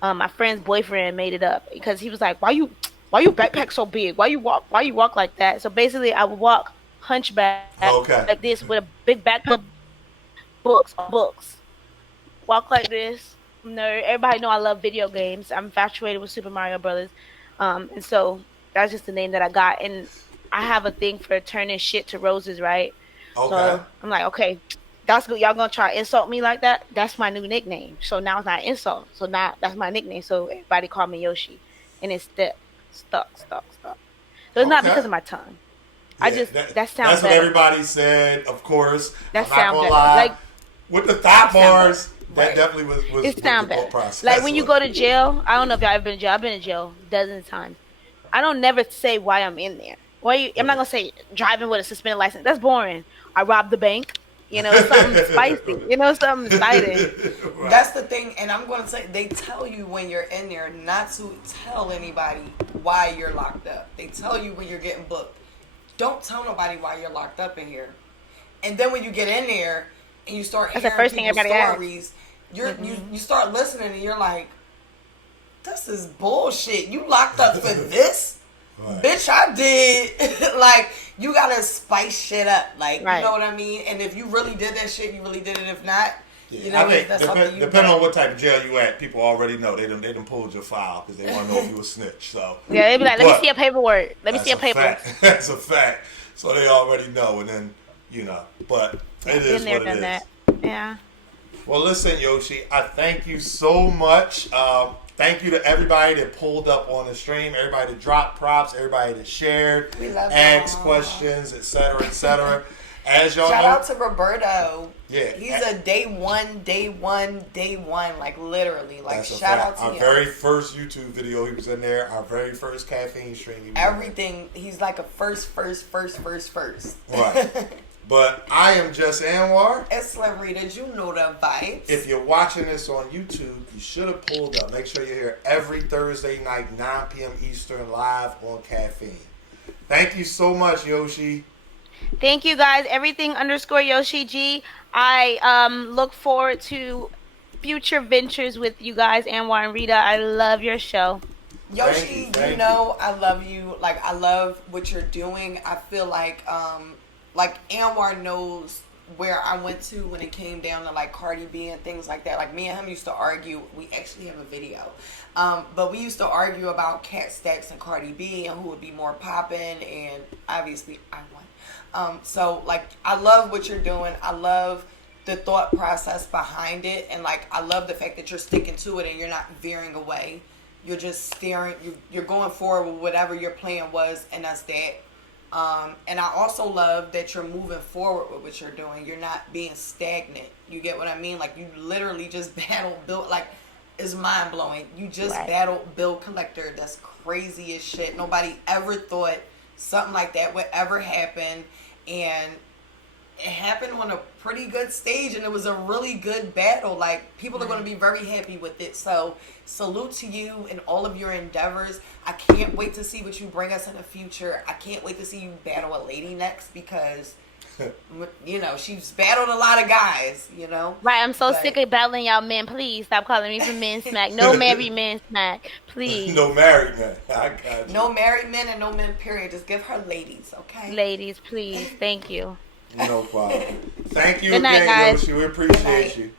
My friend's boyfriend made it up because he was like, why you backpack so big? Why you walk like that?" So basically, I would walk hunchback Okay. like this with a big backpack, books. Walk like this. Nerd. Everybody know I love video games. I'm infatuated with Super Mario Brothers. And so that's just the name that I got. And I have a thing for turning shit to roses, right? Okay. So I'm like, okay, that's good. Y'all gonna try to insult me like that? That's my new nickname. So now it's not an insult. So now that's my nickname. So everybody call me Yoshi, and it's stuck. So it's not Okay. because of my tongue. I Yeah, just that sounds That's what better. everybody said. Of course. That I'm not sound gonna better. lie. Like with the thought that sound bars, that Right. definitely was it the sound thought better. process. Like when you was. go to jail. I don't know if y'all ever been in jail. I've been in jail dozens of times. I don't never say why I'm in there. I'm not gonna say driving with a suspended license. That's boring. I robbed the bank. Something spicy. Something exciting. Right. That's the thing, and I'm going to say they tell you when you're in there not to tell anybody why you're locked up. They tell you when you're getting booked. Don't tell nobody why you're locked up in here. And then when you get in there and you start That's the hearing first thing people's everybody asks. stories, you start listening and you're like, this is bullshit. You locked up for this? Right. Bitch, I did. Like, you gotta spice shit up. Like, Right. you know what I mean? And if you really did that shit, you really did it. If not, you know, I think that's something you depending on what type of jail you at, people already know. They done pulled your file because they want to know if you a snitch. So Yeah, they be like, let me But see your paperwork. Let me see your that's a paperwork. fact. That's a fact. So they already know, and then but it is Been there, what it done is. that. Yeah. Well, listen, Yoshi, I thank you so much. Thank you to everybody that pulled up on the stream, everybody that dropped props, everybody that shared, We love asked y'all. questions, etc., etc. As y'all Shout know, out to Roberto. Yeah. He's a day one, like literally. Like, that's a shout fact. out to Our him. very first YouTube video, he was in there. Our very first caffeine stream. He was in there. Everything. He's like a first. Right. But I am just Anwar. It's Larita, you know the vibes. If you're watching this on YouTube, you should have pulled up. Make sure you're here every Thursday night, 9 p.m. Eastern, live on Caffeine. Thank you so much, Yoshi. Thank you guys. Everything _ Yoshi G. I look forward to future ventures with you guys, Anwar and Rita. I love your show. Yoshi, Thank you know I love you. Like, I love what you're doing. I feel like Anwar knows where I went to when it came down to like Cardi B and things like that. Like, me and him used to argue. We actually have a video. But we used to argue about Cat Stacks and Cardi B and who would be more popping, and obviously I won. So like, I love what you're doing. I love the thought process behind it, and like I love the fact that you're sticking to it and you're not veering away. You're just steering. You're going forward with whatever your plan was, and that's that. And I also love that you're moving forward with what you're doing. You're not being stagnant. You get what I mean? Like you literally just battled Bill. Like it's mind blowing. You just battled Bill Collector. That's crazy as shit. Nobody ever thought something like that would ever happen, and it happened on a pretty good stage, and it was a really good battle. Like people are going to be very happy with it. So salute to you and all of your endeavors. I can't wait to see what you bring us in the future. I can't wait to see you battle a lady next, because you know she's battled a lot of guys, you know. Right, I'm so sick of battling y'all men. Please stop calling me for men smack. No married men smack, please. No married men. I got you. No married men and no men, period. Just give her ladies, okay? Ladies, please. Thank you. No problem. Thank you Good night, again, guys. Yoshi. We appreciate you.